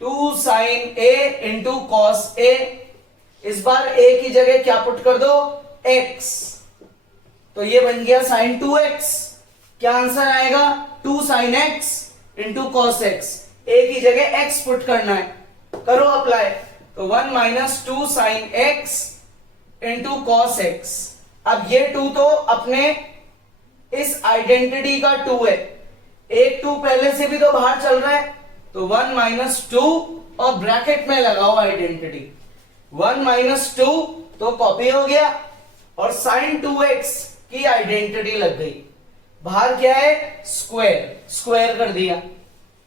2 sine a into cos a। इस बार a की जगह क्या पुट कर दो, x, तो ये बन गया साइन 2x। क्या आंसर आएगा, 2 sine x into cos x। a की जगह x पुट करना है, करो अप्लाई। तो 1 minus 2 sine x into cos x। अब ये 2 तो अपने इस आइडेंटिटी का 2 है, एक 2 पहले से भी तो बाहर चल रहा है, तो 1 माइनस 2 और ब्रैकेट में लगाओ आइडेंटिटी 1 माइनस 2, तो कॉपी हो गया, और साइन 2x की आइडेंटिटी लग गई। बाहर क्या है, स्क्वायर, स्क्वायर कर दिया।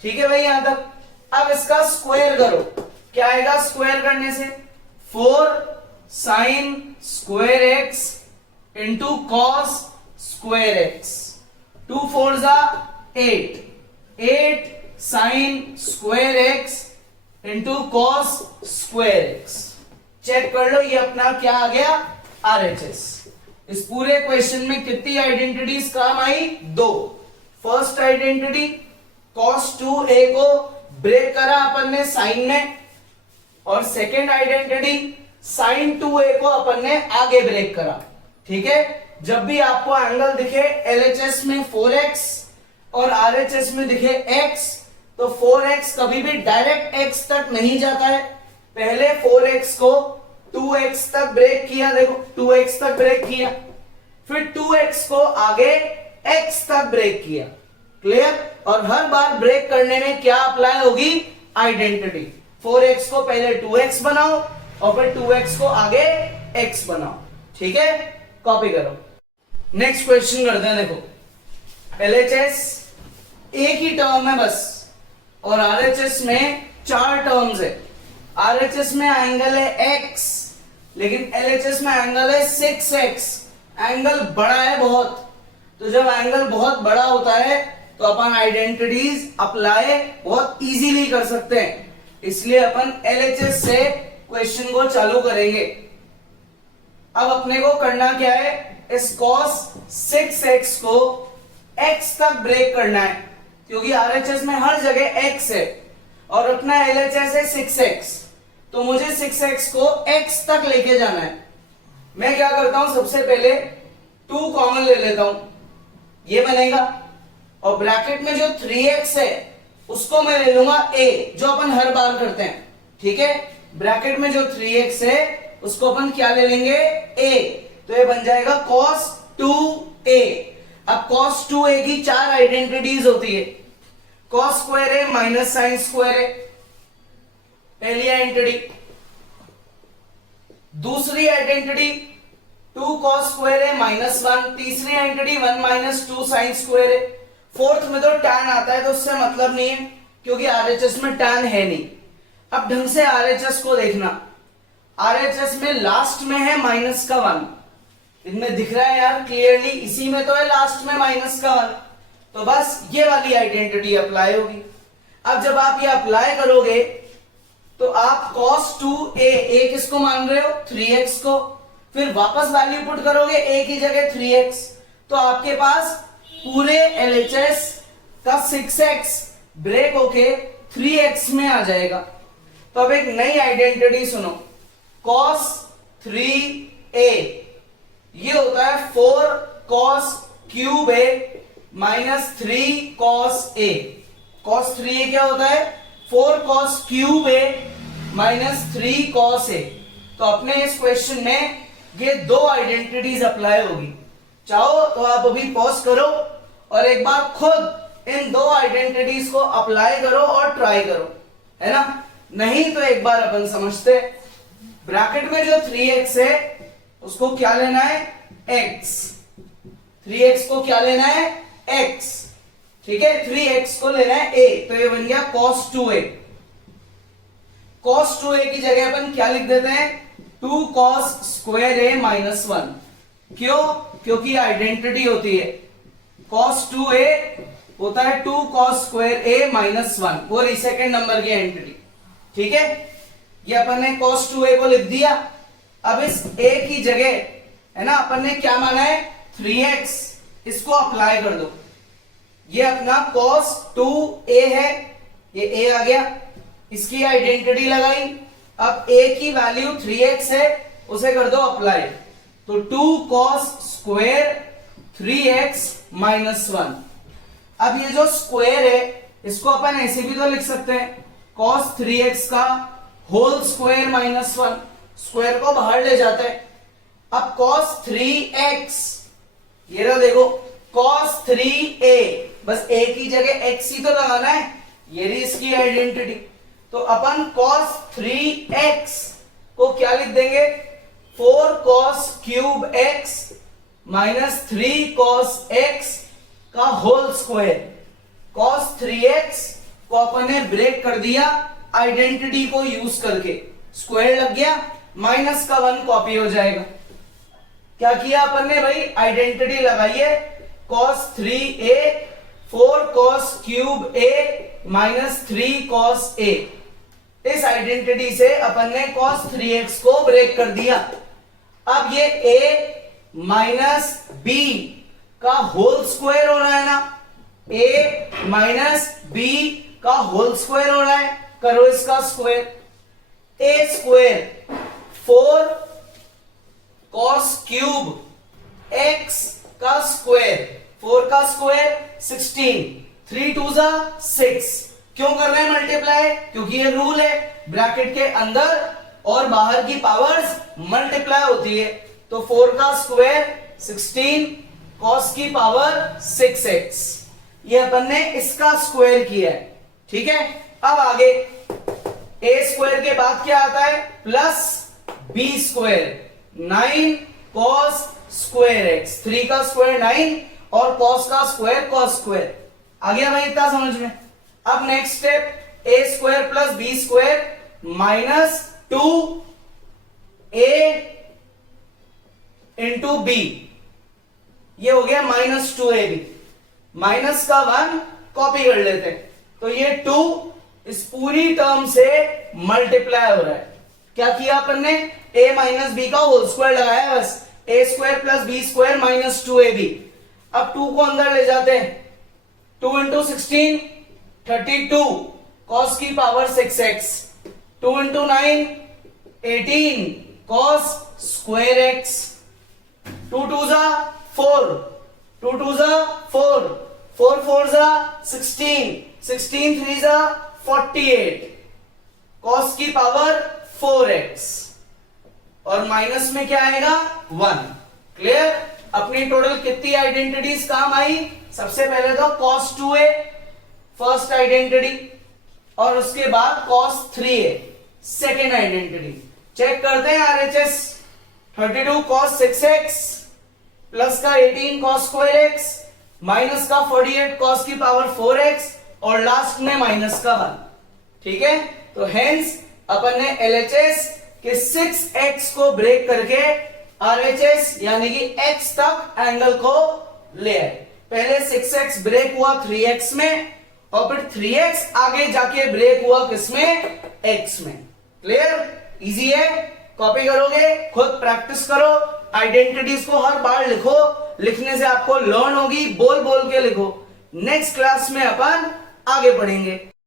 ठीक है भाई यहां तक। अब इसका स्क्वायर करो, क्या आएगा स्क्वायर करने से, 4 sine square x into cos square x। 2 4 जा 8, 8 sine square x into cos square x। Check कर लो, ये अपना क्या आ गया, RHS। इस पूरे क्वेश्चन में कितनी आइडेंटिटीज काम आई, 2। फर्स्ट आइडेंटिटी cos 2a को ब्रेक करा अपन ने साइन में, और सेकेंड आइडेंटिटी साइन 2a को अपन ने आगे ब्रेक करा। ठीक है, जब भी आपको एंगल दिखे LHS में 4x और RHS में दिखे x, तो 4x कभी भी डायरेक्ट x तक नहीं जाता है, पहले 4x को 2x तक ब्रेक किया, देखो 2x तक ब्रेक किया, फिर 2x को आगे x तक ब्रेक किया। क्लियर, और हर बार ब्रेक करने में क्या अप्लाई होगी, आइडेंटिटी। 4x को पहले 2x बनाओ और फिर 2x को आगे x बनाओ। ठीक है, कॉपी करो। नेक्स्ट क्वेश्चन करते हैं। देखो LHS एक ही टर्म है बस, और RHS में 4 टर्म्स है। RHS में एंगल है x, लेकिन LHS में एंगल है 6x। एंगल बड़ा है बहुत, तो जब एंगल बहुत बड़ा होता है तो अपन आइडेंटिटीज अप्लाई बहुत इजीली कर सकते हैं, इसलिए अपन LHS से क्वेश्चन को चालू करेंगे। अब अपने को करना क्या है, इस cos 6x को x तक ब्रेक करना है, क्योंकि RHS में हर जगह x है और अपना LHS है 6x, तो मुझे 6x को x तक लेके जाना है। मैं क्या करता हूं, सबसे पहले 2 कॉमन ले लेता हूं, ये बनेगा, और ब्रैकेट में जो 3x है उसको मैं ले लूंगा a, जो अपन हर बार करते हैं। ठीक है, ब्रैकेट में जो 3x है उसको अपन क्या ले लेंगे, a, तो ये बन जाएगा cos 2a। अब cos 2a की 4 आइडेंटिटीज होती है, cos स्क्वायर है माइनस साइन स्क्वायर है, पहली आइडेंटिटी। दूसरी आइडेंटिटी 2 cos स्क्वायर है -1, तीसरी आइडेंटिटी 1 माइनस 2 साइन स्क्वायर है। फोर्थ में तो tan आता है तो उससे मतलब नहीं है, क्योंकि RHS में tan है नहीं। अब ढंग से RHS को देखना, RHS में लास्ट में है -1, इनमें दिख रहा है यार क्लियरली, इसी में तो है लास्ट में -1, तो बस ये वाली आइडेंटिटी अप्लाई होगी। अब जब आप ये अप्लाई करोगे तो आप cos 2a, a किसको मान रहे हो 3x को, फिर वापस वैल्यू पुट करोगे a की जगह 3x, तो आपके पास पूरे LHS का 6x ब्रेक होके 3x में आ जाएगा। तो अब एक नई आइडेंटिटी सुनो, cos 3a ये होता है 4 cos cube a minus 3 cos a। cos 3a क्या होता है 4 cos cube a minus 3 cos a। तो अपने इस क्वेश्चन में ये दो आइडेंटिटीज अप्लाई होगी। चाहो तो आप अभी पॉज करो और एक बार खुद इन दो आइडेंटिटीज को अप्लाई करो और ट्राई करो, है ना। नहीं तो एक बार अपन समझते, ब्रैकेट में जो 3x है उसको क्या लेना है x, 3x को क्या लेना है x, ठीक है, 3x को लेना है a, तो ये बन गया cos 2a। cos 2a की जगह अपन क्या लिख देते हैं 2 cos स्क्वायर a माइनस 1। क्यों? क्योंकि आइडेंटिटी होती है cos 2a होता है 2 cos स्क्वायर a माइनस 1, वो सेकंड नंबर की एंटिटी, ठीक है। ये अपन ने cos 2a को लिख दिया। अब इस a की जगह, है ना, अपन ने क्या माना है 3x, इसको अप्लाई कर दो। ये अपना cos 2a है, ये a आ गया, इसकी आइडेंटिटी लगाई। अब a की वैल्यू 3x है, उसे कर दो अप्लाई, तो 2 cos स्क्वायर 3x माइनस 1। अब ये जो स्क्वायर है इसको अपन ऐसे भी तो लिख सकते हैं cos 3x का होल स्क्वायर माइनस 1, स्क्वायर को बाहर ले जाते हैं। अब cos 3x, ये रहा देखो cos 3a, बस a की जगह x ही तो लगाना है, ये रही इसकी आइडेंटिटी। तो अपन cos 3x को क्या लिख देंगे 4 cos cube x minus 3 cos x का होल स्क्वायर। cos 3x को अपन ने ब्रेक कर दिया आइडेंटिटी को यूज करके, स्क्वायर लग गया, माइनस का 1 कॉपी हो जाएगा। क्या किया अपन ने भाई, आइडेंटिटी लगाई है cos 3a 4 cos cube a minus 3 cos a। इस आइडेंटिटी से अपन ने cos 3x को ब्रेक कर दिया। अब ये a माइनस b का होल स्क्वायर हो रहा है ना, a माइनस b का होल स्क्वायर हो रहा है, करो इसका square, a square 4 cos cube x का स्क्वायर, 4 का स्क्वायर 16, 3 2 6। क्यों कर रहे हैं मल्टीप्लाई? क्योंकि ये रूल है, ब्रैकेट के अंदर और बाहर की पावर्स मल्टीप्लाई होती है। तो 4 का स्क्वायर 16 cos की पावर 6x, ये अपन ने इसका स्क्वायर किया है, ठीक है। अब आगे a स्क्वायर के बाद क्या आता है plus b square 9 cos square x, 3 का स्क्वायर 9 और cos का स्क्वायर cos स्क्वायर। आ गया भाई इतना समझ में। अब next step a square plus b square minus 2a into b, ये हो गया माइनस 2ab, माइनस का 1 कॉपी कर लेते हैं, तो ये 2 इस पूरी टर्म से मल्टीप्लाई हो रहा है। क्या किया अपन ने a माइनस बी का होल स्क्वायर लगाया, बस a square plus b square minus 2ab। अब 2 को अंदर ले जाते हैं, 2 इंटू 16 32 cos की power 6x, 2 into 9 18 cos square x, 2 2 4, 2 2 4, 4 4 16, 16 3 48 cos की पावर 4x, और माइनस में क्या आएगा 1। क्लियर? अपनी टोटल कितनी आइडेंटिटीज काम आई? सबसे पहले तो cos 2a फर्स्ट आइडेंटिटी, और उसके बाद cos 3a second identity. Check करते हैं RHS, 32 cos 6x प्लस का 18 cos स्क्वायर x माइनस का 48 cos की पावर 4x और लास्ट में माइनस का 1, ठीक है। तो हेंस अपन ने LHS के 6x को ब्रेक करके RHS यानी कि x तक एंगल को ले आए। पहले 6x ब्रेक हुआ 3x में और फिर 3x आगे जाके ब्रेक हुआ किसमें, x में। क्लियर, इजी है, कॉपी करोगे, खुद प्रैक्टिस करो, आइडेंटिटीज को हर बार लिखो, लिखने से आपको लर्न होगी, बोल बोल के लिखो। नेक्स्ट क्लास में अपन आगे पढ़ेंगे।